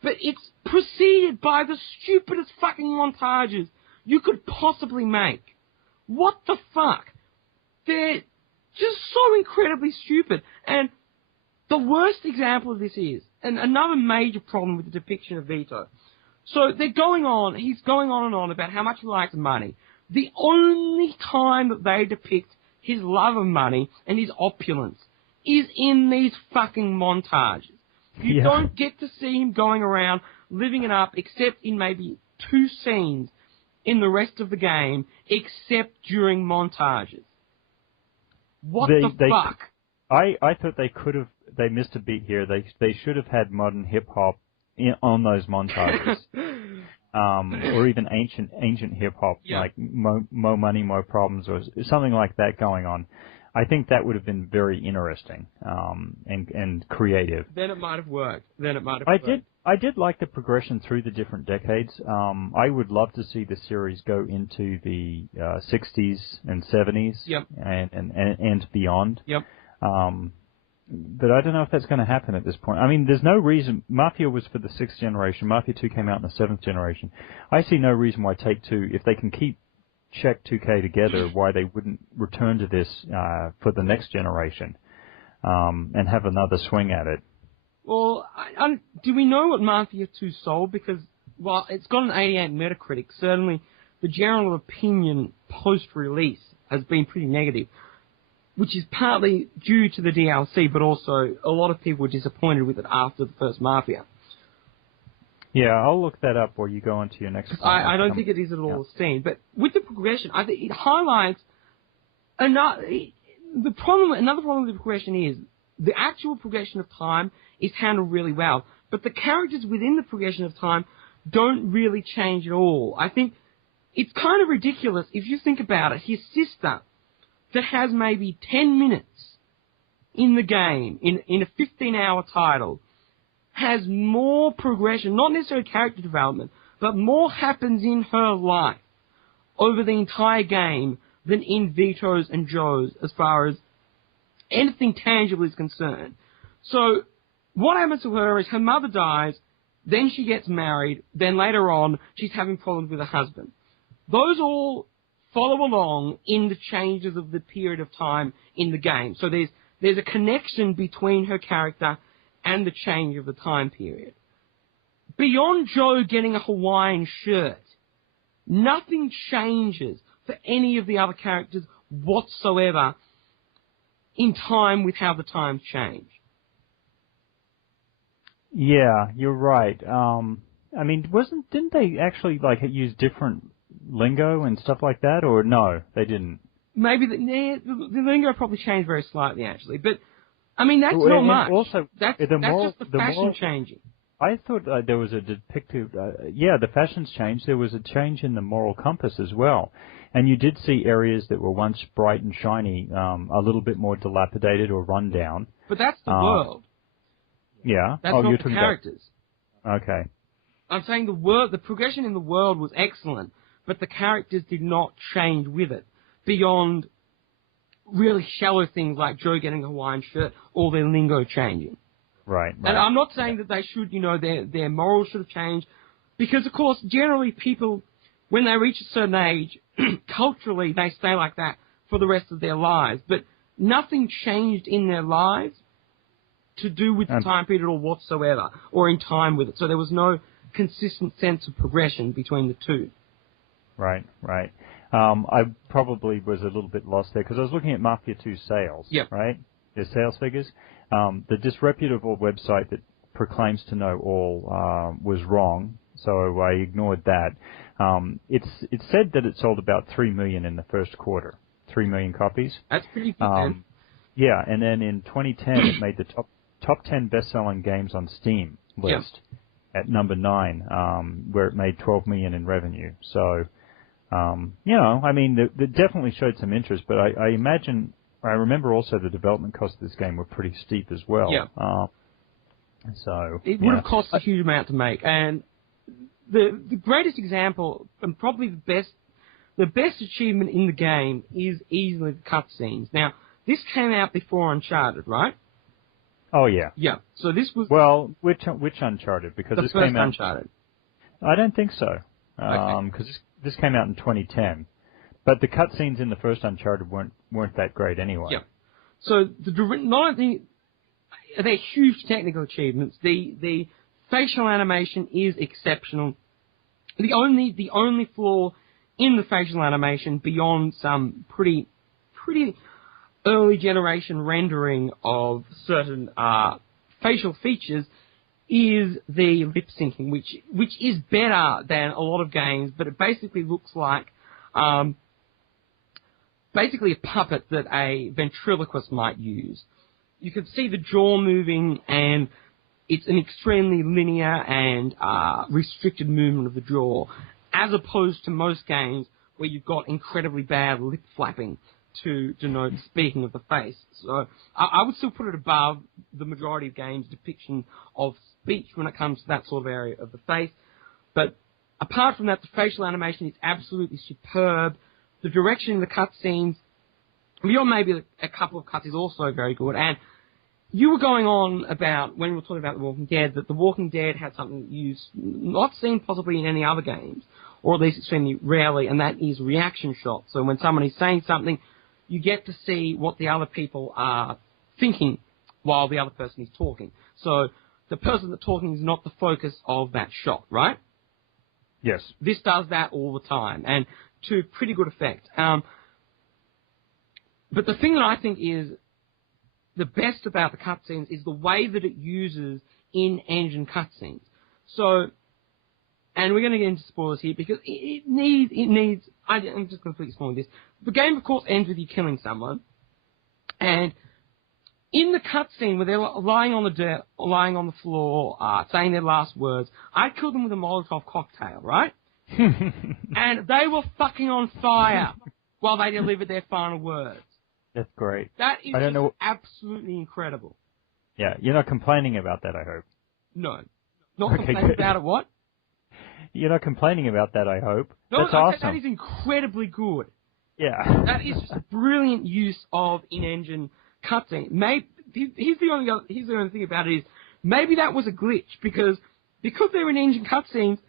But it's preceded by the stupidest fucking montages you could possibly make. What the fuck? They're just so incredibly stupid. And the worst example of this is, and another major problem with the depiction of Vito. So he's going on and on about how much he likes money. The only time that they depict his love of money and his opulence is in these fucking montages. You don't get to see him going around living it up except in maybe 2 scenes in the rest of the game, except during montages. What the fuck? I thought they missed a beat here. They should have had modern hip-hop on those montages. Or even ancient hip-hop, like Mo Money, Mo Problems, or something like that going on. I think that would have been very interesting and creative. Then it might have worked. I did like the progression through the different decades. I would love to see the series go into the 60s and 70s and beyond. Yep. But I don't know if that's going to happen at this point. I mean, there's no reason. Mafia was for the 6th generation. Mafia 2 came out in the 7th generation. I see no reason why Take-Two, if they can keep Czech 2K together, why they wouldn't return to this for the next generation and have another swing at it. Well, do we know what Mafia 2 sold? Because, while it's got an 88 Metacritic, certainly the general opinion post-release has been pretty negative, which is partly due to the DLC, but also a lot of people were disappointed with it after the first Mafia. Yeah, I'll look that up while you go on to your next point. I don't think it is at all a scene, but with the progression, I think it highlights another problem with the progression is the actual progression of time is handled really well, but the characters within the progression of time don't really change at all. I think it's kind of ridiculous if you think about it. His sister, that has maybe 10 minutes in the game, in a 15-hour title, has more progression, not necessarily character development, but more happens in her life over the entire game than in Vito's and Joe's as far as anything tangible is concerned. So what happens to her is her mother dies, then she gets married, then later on she's having problems with her husband. Those all follow along in the changes of the period of time in the game. So there's a connection between her character and the change of the time period. Beyond Joe getting a Hawaiian shirt, nothing changes for any of the other characters whatsoever in time with how the times change. Yeah, you're right. I mean, didn't they actually use different lingo and stuff like that, or no, they didn't? Maybe the lingo probably changed very slightly, actually, but I mean that's not much. Also, that's just the fashion changing. I thought there was a depictive. The fashions changed. There was a change in the moral compass as well, and you did see areas that were once bright and shiny, a little bit more dilapidated or run down. But that's the world. Yeah. That's not the characters. Okay. I'm saying the progression in the world was excellent, but the characters did not change with it beyond really shallow things like Joe getting a Hawaiian shirt or their lingo changing. Right. And I'm not saying that they should, their morals should have changed, because of course, generally people, when they reach a certain age, culturally they stay like that for the rest of their lives. But nothing changed in their lives to do with the time period or whatsoever, or in time with it. So there was no consistent sense of progression between the two. Right. I probably was a little bit lost there because I was looking at Mafia II sales, right? Their sales figures. The disreputable website that proclaims to know all was wrong, so I ignored that. It said that it sold about 3 million in the first quarter, 3 million copies. That's pretty good. Yeah, and then in 2010 it made the top 10 best-selling games on Steam list at number 9, where it made 12 million in revenue. So, I mean, they definitely showed some interest, but I imagine, I remember also the development costs of this game were pretty steep as well. Yeah. So it would have cost a huge amount to make, and the greatest example, and probably the best achievement in the game is easily the cutscenes. Now, this came out before Uncharted, right? Oh yeah. Yeah. So this was which Uncharted? Because the this first came out. Uncharted. I don't think so. Because this came out in 2010, but the cutscenes in the first Uncharted weren't that great anyway. Yeah. So not only are they huge technical achievements, the facial animation is exceptional. The only flaw in the facial animation, beyond some pretty early generation rendering of certain facial features, is the lip syncing, which is better than a lot of games, but it basically looks like basically a puppet that a ventriloquist might use. You can see the jaw moving, and it's an extremely linear and restricted movement of the jaw, as opposed to most games where you've got incredibly bad lip flapping to denote speaking of the face. So I would still put it above the majority of games' depiction of speech when it comes to that sort of area of the face. But apart from that, the facial animation is absolutely superb. The direction in the cutscenes, beyond maybe a couple of cuts, is also very good. And you were going on about, when we were talking about The Walking Dead, that The Walking Dead had something you've not seen possibly in any other games, or at least extremely rarely, and that is reaction shots. So when someone is saying something, you get to see what the other people are thinking while the other person is talking. So the person that's talking is not the focus of that shot, right? Yes. This does that all the time, and to pretty good effect. But the thing that I think is the best about the cutscenes is the way that it uses in-engine cutscenes. So, and we're going to get into spoilers here because it needs, I'm just going to completely spoil this. The game, of course, ends with you killing someone, and in the cutscene where they're lying on the dirt, lying on the floor, saying their last words, I killed them with a Molotov cocktail, right? And they were fucking on fire while they delivered their final words. That's great. That is absolutely incredible. Yeah, you're not complaining about that, I hope. No. Not complaining about it, what? You're not complaining about that, I hope. No, that's awesome. That is incredibly good. Yeah. That is just a brilliant use of in-engine cutscene. Here's the only thing about it is, maybe that was a glitch, because they're in-engine cutscenes,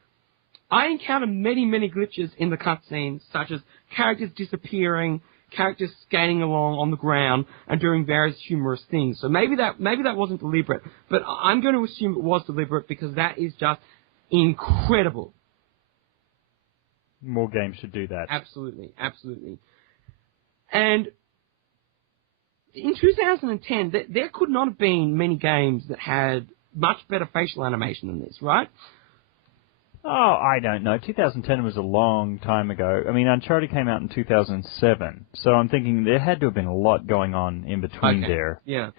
I encounter many, many glitches in the cutscenes, such as characters disappearing, characters skating along on the ground and doing various humorous things. So maybe that wasn't deliberate, but I'm going to assume it was deliberate because that is just incredible. More games should do that. Absolutely. And in 2010, there could not have been many games that had much better facial animation than this, right? Oh, I don't know. 2010 was a long time ago. I mean, Uncharted came out in 2007, so I'm thinking there had to have been a lot going on in between there. Yeah.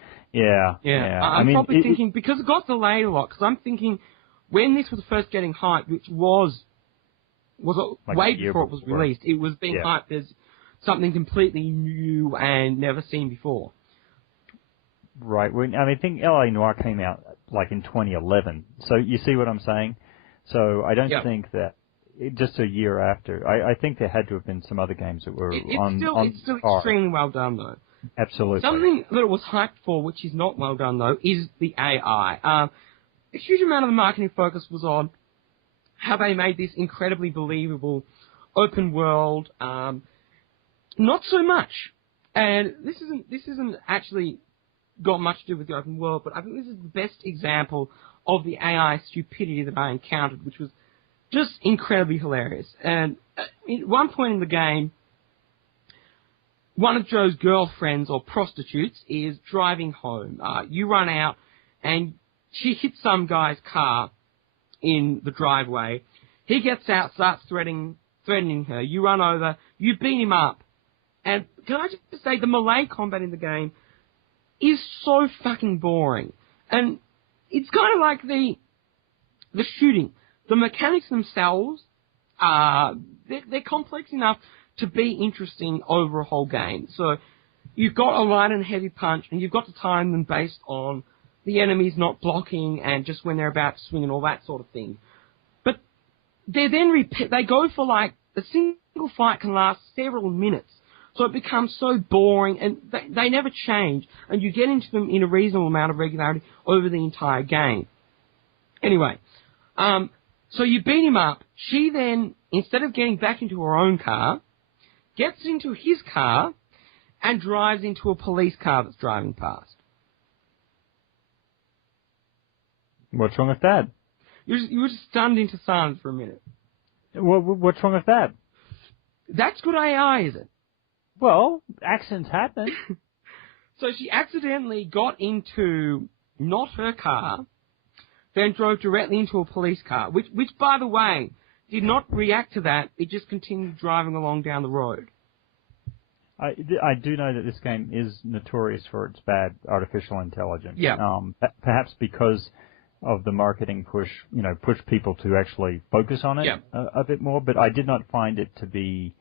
I'm probably thinking, because it got delayed a lot, because I'm thinking when this was first getting hyped, which was like way before it was released, it was being hyped as something completely new and never seen before. Right. I think L.A. Noire came out like in 2011, so you see what I'm saying? So I don't Yep. think that just a year after. I think there had to have been some other games that were It's still extremely well done, though. Absolutely. Something that it was hyped for, which is not well done, though, is the AI. A huge amount of the marketing focus was on how they made this incredibly believable open world. Not so much. And this isn't actually got much to do with the open world, but I think this is the best example of the AI stupidity that I encountered, which was just incredibly hilarious. And at one point in the game, one of Joe's girlfriends or prostitutes is driving home. You run out, and she hits some guy's car in the driveway. He gets out, starts threatening her. You run over, you beat him up. And can I just say, the melee combat in the game is so fucking boring. And it's kind of like the shooting. The mechanics themselves, they're complex enough to be interesting over a whole game. So you've got a light and heavy punch, and you've got to time them based on the enemies not blocking and just when they're about to swing and all that sort of thing. But they then they go for like, a single fight can last several minutes. So it becomes so boring, and they never change, and you get into them in a reasonable amount of regularity over the entire game. Anyway, so you beat him up. She then, instead of getting back into her own car, gets into his car and drives into a police car that's driving past. What's wrong with that? You were just stunned into silence for a minute. What's wrong with that? That's good AI, is it? Well, accidents happen. So she accidentally got into not her car, then drove directly into a police car, which by the way, did not react to that. It just continued driving along down the road. I do know that this game is notorious for its bad artificial intelligence. Yeah. Perhaps because of the marketing push people to actually focus on it a bit more, but I did not find it to be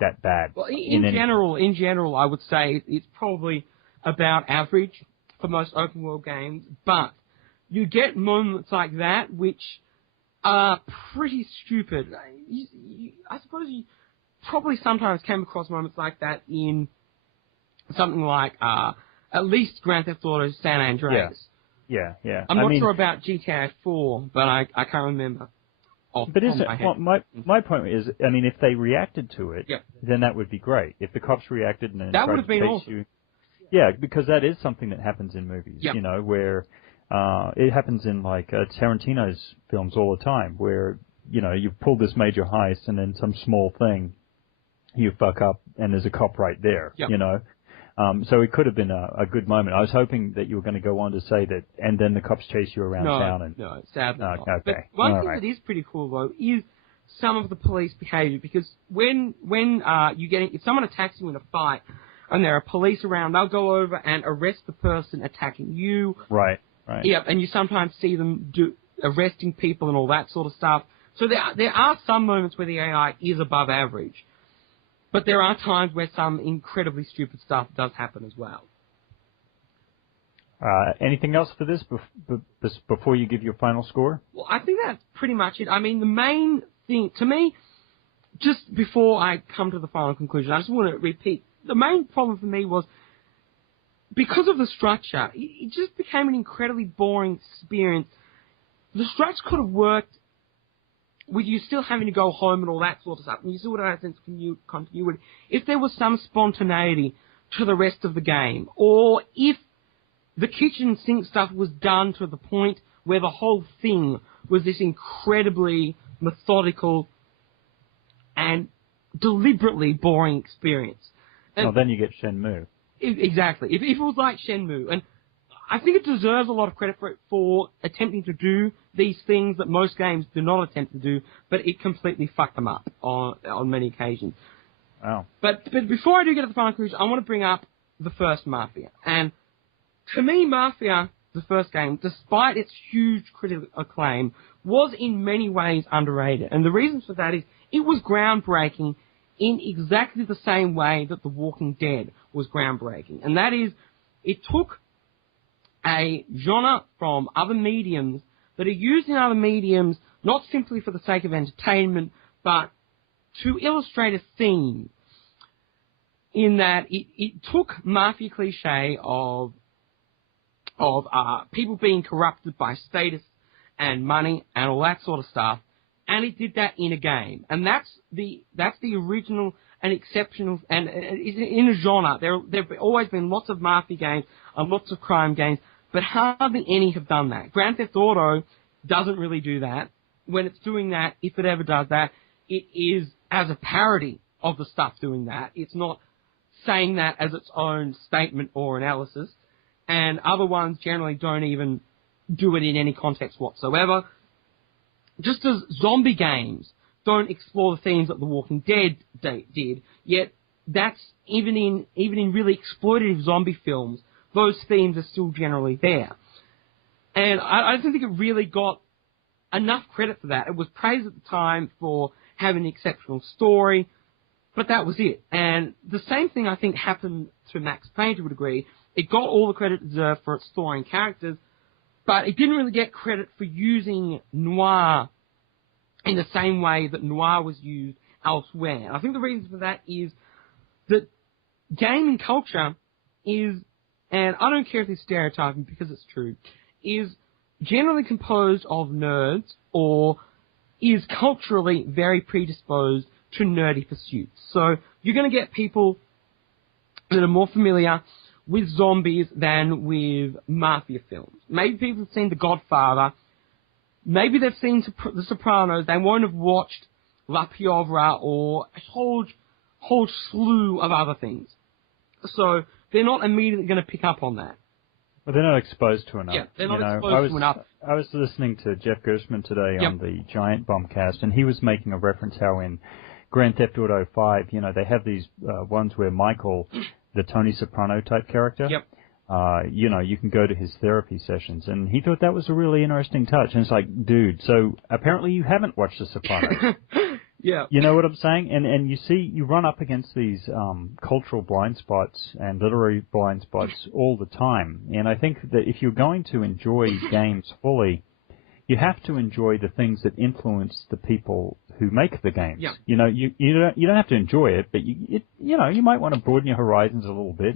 that bad. Well, in general, I would say it's probably about average for most open world games, but you get moments like that which are pretty stupid. I suppose you probably sometimes came across moments like that in something like at least Grand Theft Auto San Andreas. Yeah. I'm not sure about GTA 4, but I can't remember. But my point is, I mean, if they reacted to it, then that would be great. If the cops reacted and then that tried would have to been chase awesome. you, yeah, because that is something that happens in movies, where it happens in like Tarantino's films all the time, where you pull this major heist and then some small thing you fuck up and there's a cop right there, So it could have been a good moment. I was hoping that you were going to go on to say that, and then the cops chase you around town. No, sadly not. Okay. But one thing that is pretty cool, though, is some of the police behaviour. Because when if someone attacks you in a fight and there are police around, they'll go over and arrest the person attacking you. Right. Yep, and you sometimes see them arresting people and all that sort of stuff. So there are some moments where the AI is above average. But there are times where some incredibly stupid stuff does happen as well. Anything else for this before you give your final score? Well, I think that's pretty much it. I mean, the main thing, to me, just before I come to the final conclusion, I just want to repeat, the main problem for me was, because of the structure, it just became an incredibly boring experience. The structure could have worked with you still having to go home and all that sort of stuff, and you still would have a sense of continuity, if there was some spontaneity to the rest of the game, or if the kitchen sink stuff was done to the point where the whole thing was this incredibly methodical and deliberately boring experience. And then you get Shenmue. Exactly. If it was like Shenmue, and I think it deserves a lot of credit for attempting to do these things that most games do not attempt to do, but it completely fucked them up on many occasions. Wow. But before I do get to the final conclusion, I want to bring up the first Mafia. And to me, Mafia, the first game, despite its huge critical acclaim, was in many ways underrated. And the reason for that is it was groundbreaking in exactly the same way that The Walking Dead was groundbreaking. And that is, it took a genre from other mediums that are used in other mediums not simply for the sake of entertainment, but to illustrate a theme, in that it took Mafia cliche of people being corrupted by status and money and all that sort of stuff, and it did that in a game. And that's the original and exceptional, and in a genre. There have always been lots of Mafia games and lots of crime games, but hardly any have done that. Grand Theft Auto doesn't really do that. When it's doing that, if it ever does that, it is as a parody of the stuff doing that. It's not saying that as its own statement or analysis. And other ones generally don't even do it in any context whatsoever. Just as zombie games don't explore the themes that The Walking Dead did, yet that's even in really exploitative zombie films, those themes are still generally there. And I don't think it really got enough credit for that. It was praised at the time for having an exceptional story, but that was it. And the same thing, I think, happened to Max Payne to a degree. It got all the credit it deserved for its story and characters, but it didn't really get credit for using noir in the same way that noir was used elsewhere. And I think the reason for that is that gaming culture is, and I don't care if it's stereotyping because it's true, is generally composed of nerds or is culturally very predisposed to nerdy pursuits. So you're going to get people that are more familiar with zombies than with mafia films. Maybe people have seen The Godfather. Maybe they've seen The Sopranos. They won't have watched La Piovra or a whole slew of other things. So they're not immediately going to pick up on that. Well, they're not exposed to enough. Yeah, they're not exposed to enough. I was listening to Jeff Gershman today on the Giant Bombcast, and he was making a reference how in Grand Theft Auto 5, they have these ones where Michael, the Tony Soprano type character, you can go to his therapy sessions, and he thought that was a really interesting touch. And it's like, dude, so apparently you haven't watched The Sopranos. Yeah. You know what I'm saying? And you run up against these cultural blind spots and literary blind spots all the time. And I think that if you're going to enjoy games fully, you have to enjoy the things that influence the people who make the games. Yeah. You don't have to enjoy it, but you might want to broaden your horizons a little bit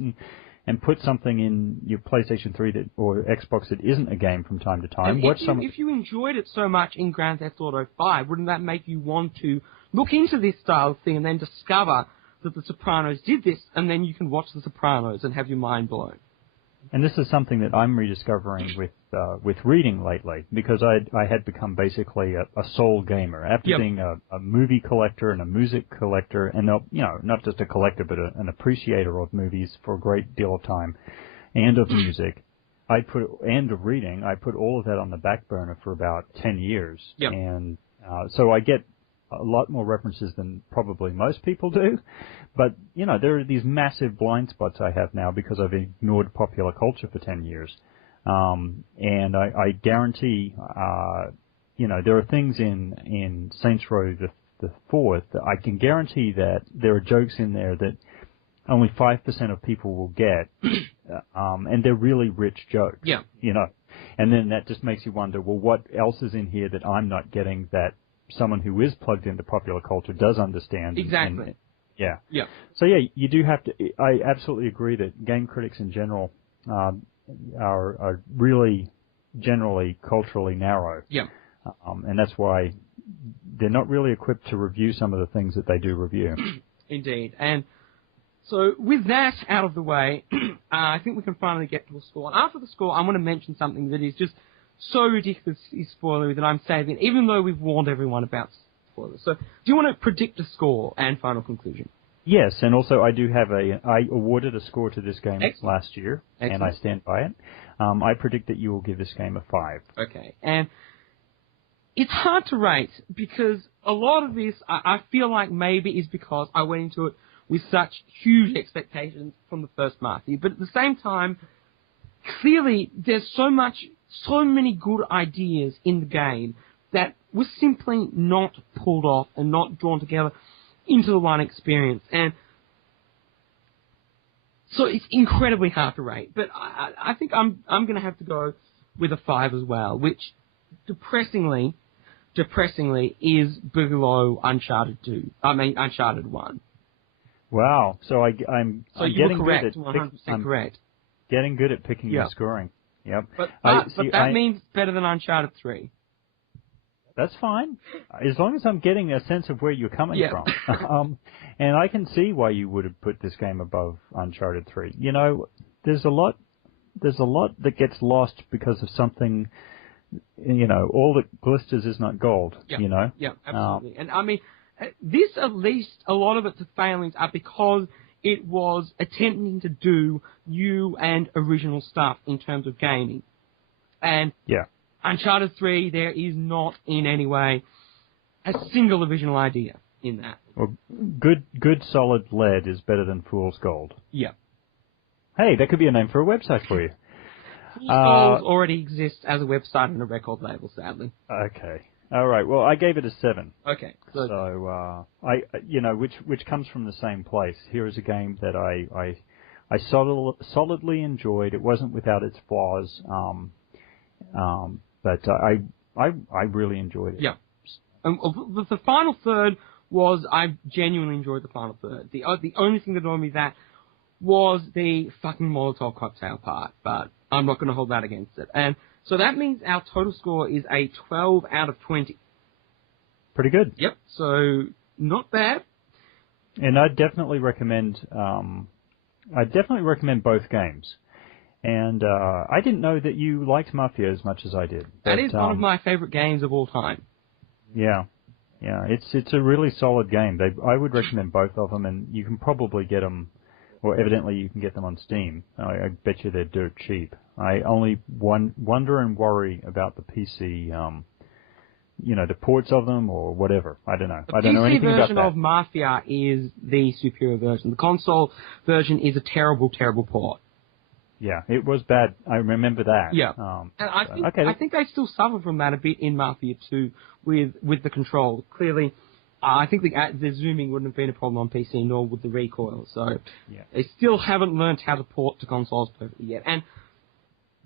and put something in your PlayStation 3 or Xbox that isn't a game from time to time. And if you enjoyed it so much in Grand Theft Auto 5, wouldn't that make you want to look into this style of thing and then discover that The Sopranos did this, and then you can watch The Sopranos and have your mind blown? And this is something that I'm rediscovering with reading lately, because I had become basically a soul gamer after being a movie collector and a music collector, and not just a collector but an appreciator of movies for a great deal of time, and of music. And of reading. I put all of that on the back burner for about 10 years, and so I get a lot more references than probably most people do. But, there are these massive blind spots I have now because I've ignored popular culture for 10 years. And I guarantee, there are things in Saints Row the Fourth that I can guarantee that there are jokes in there that only 5% of people will get, and they're really rich jokes. Yeah. And then that just makes you wonder, well, what else is in here that I'm not getting that someone who is plugged into popular culture does understand? Exactly. Yeah. So you do have to. I absolutely agree that game critics in general are really generally culturally narrow. Yeah. And that's why they're not really equipped to review some of the things that they do review. Indeed. And so with that out of the way, I think we can finally get to a score. And after the score, I'm going to mention something that is just so ridiculously spoilery that I'm saving, even though we've warned everyone about spoilers. So, do you want to predict a score and final conclusion? Yes, and also I do have I awarded a score to this game last year, and I stand by it. I predict that you will give this game a 5. Okay, and it's hard to rate because a lot of this I feel like maybe is because I went into it with such huge expectations from the first Mafia, but at the same time, clearly there's so many good ideas in the game that were simply not pulled off and not drawn together into the one experience. And so it's incredibly hard to rate. But I think I'm going to have to go with a 5 as well, which, depressingly, depressingly, is below Uncharted 2. I mean, Uncharted 1. Wow. So I'm you were getting correct, good at 100% correct. getting good at picking Yeah. and scoring. Yep. But that means better than Uncharted 3. That's fine, as long as I'm getting a sense of where you're coming from. And I can see why you would have put this game above Uncharted 3. You know, there's a lot that gets lost because of something. You know, all that glisters is not gold. Yeah. You know. Yeah, absolutely. And I mean, this at least a lot of its failings are because it was attempting to do new and original stuff in terms of gaming, and yeah. Uncharted 3, there is not in any way a single original idea in that. Well, good solid lead is better than fool's gold. Yeah. Hey, that could be a name for a website for you. Fool's Gold already exists as a website and a record label, sadly. Okay. All right. Well, I gave it a 7. Okay. So which comes from the same place. Here is a game that I solidly enjoyed. It wasn't without its flaws. But I really enjoyed it. Yeah. The final third was, I genuinely enjoyed the final third. The only thing that annoyed me that was the fucking Molotov cocktail part, but I'm not going to hold that against it. And so that means our total score is a 12 out of 20. Pretty good. Yep. So not bad. And I'd definitely recommend both games. And I didn't know that you liked Mafia as much as I did. That is one of my favorite games of all time. Yeah, it's a really solid game. I would recommend both of them, and you can probably get them, or evidently you can get them on Steam. I bet you they're dirt cheap. I only wonder and worry about the PC, the ports of them or whatever. I don't know. I don't know anything about that. The PC version of Mafia is the superior version. The console version is a terrible, terrible port. Yeah, it was bad. I remember that. Yeah, and I think they still suffer from that a bit in Mafia 2 with the control. Clearly, I think the zooming wouldn't have been a problem on PC, nor would the recoil. So they still haven't learned how to port to consoles perfectly yet. And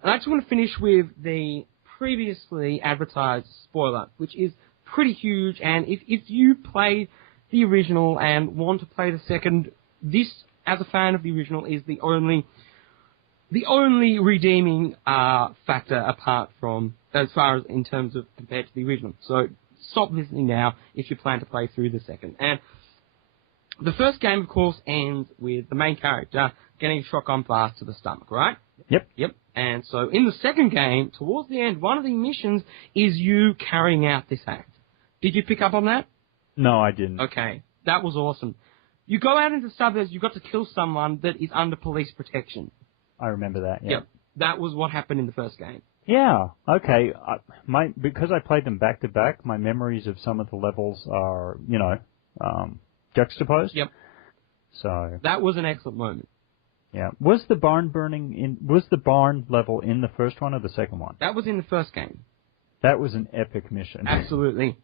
I just want to finish with the previously advertised spoiler, which is pretty huge. And if you played the original and want to play the second, this, as a fan of the original, is the only redeeming factor apart from, as far as in terms of compared to the original. So stop listening now if you plan to play through the second. And the first game, of course, ends with the main character getting a shotgun blast to the stomach, right? Yep. And so in the second game, towards the end, one of the missions is you carrying out this act. Did you pick up on that? No, I didn't. Okay. That was awesome. You go out into suburbs, you've got to kill someone that is under police protection. I remember that, yeah. Yep. That was what happened in the first game. Yeah, okay. Because I played them back to back, my memories of some of the levels are, juxtaposed. Yep. So that was an excellent moment. Yeah. Was the barn level in the first one or the second one? That was in the first game. That was an epic mission. Absolutely.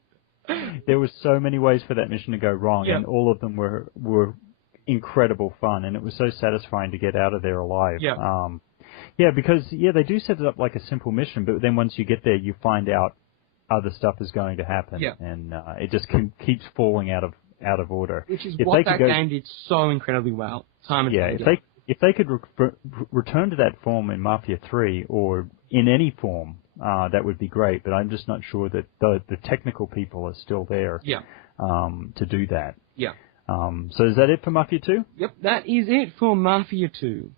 There were so many ways for that mission to go wrong, and all of them were incredible fun, and it was so satisfying to get out of there alive. Because they do set it up like a simple mission, but then once you get there, you find out other stuff is going to happen, and it just keeps falling out of order. Which is what that game did so incredibly well. Time and time again. If they could return to that form in Mafia 3 or in any form, that would be great. But I'm just not sure that the technical people are still there to do that. Yeah. So is that it for Mafia 2? Yep, that is it for Mafia 2.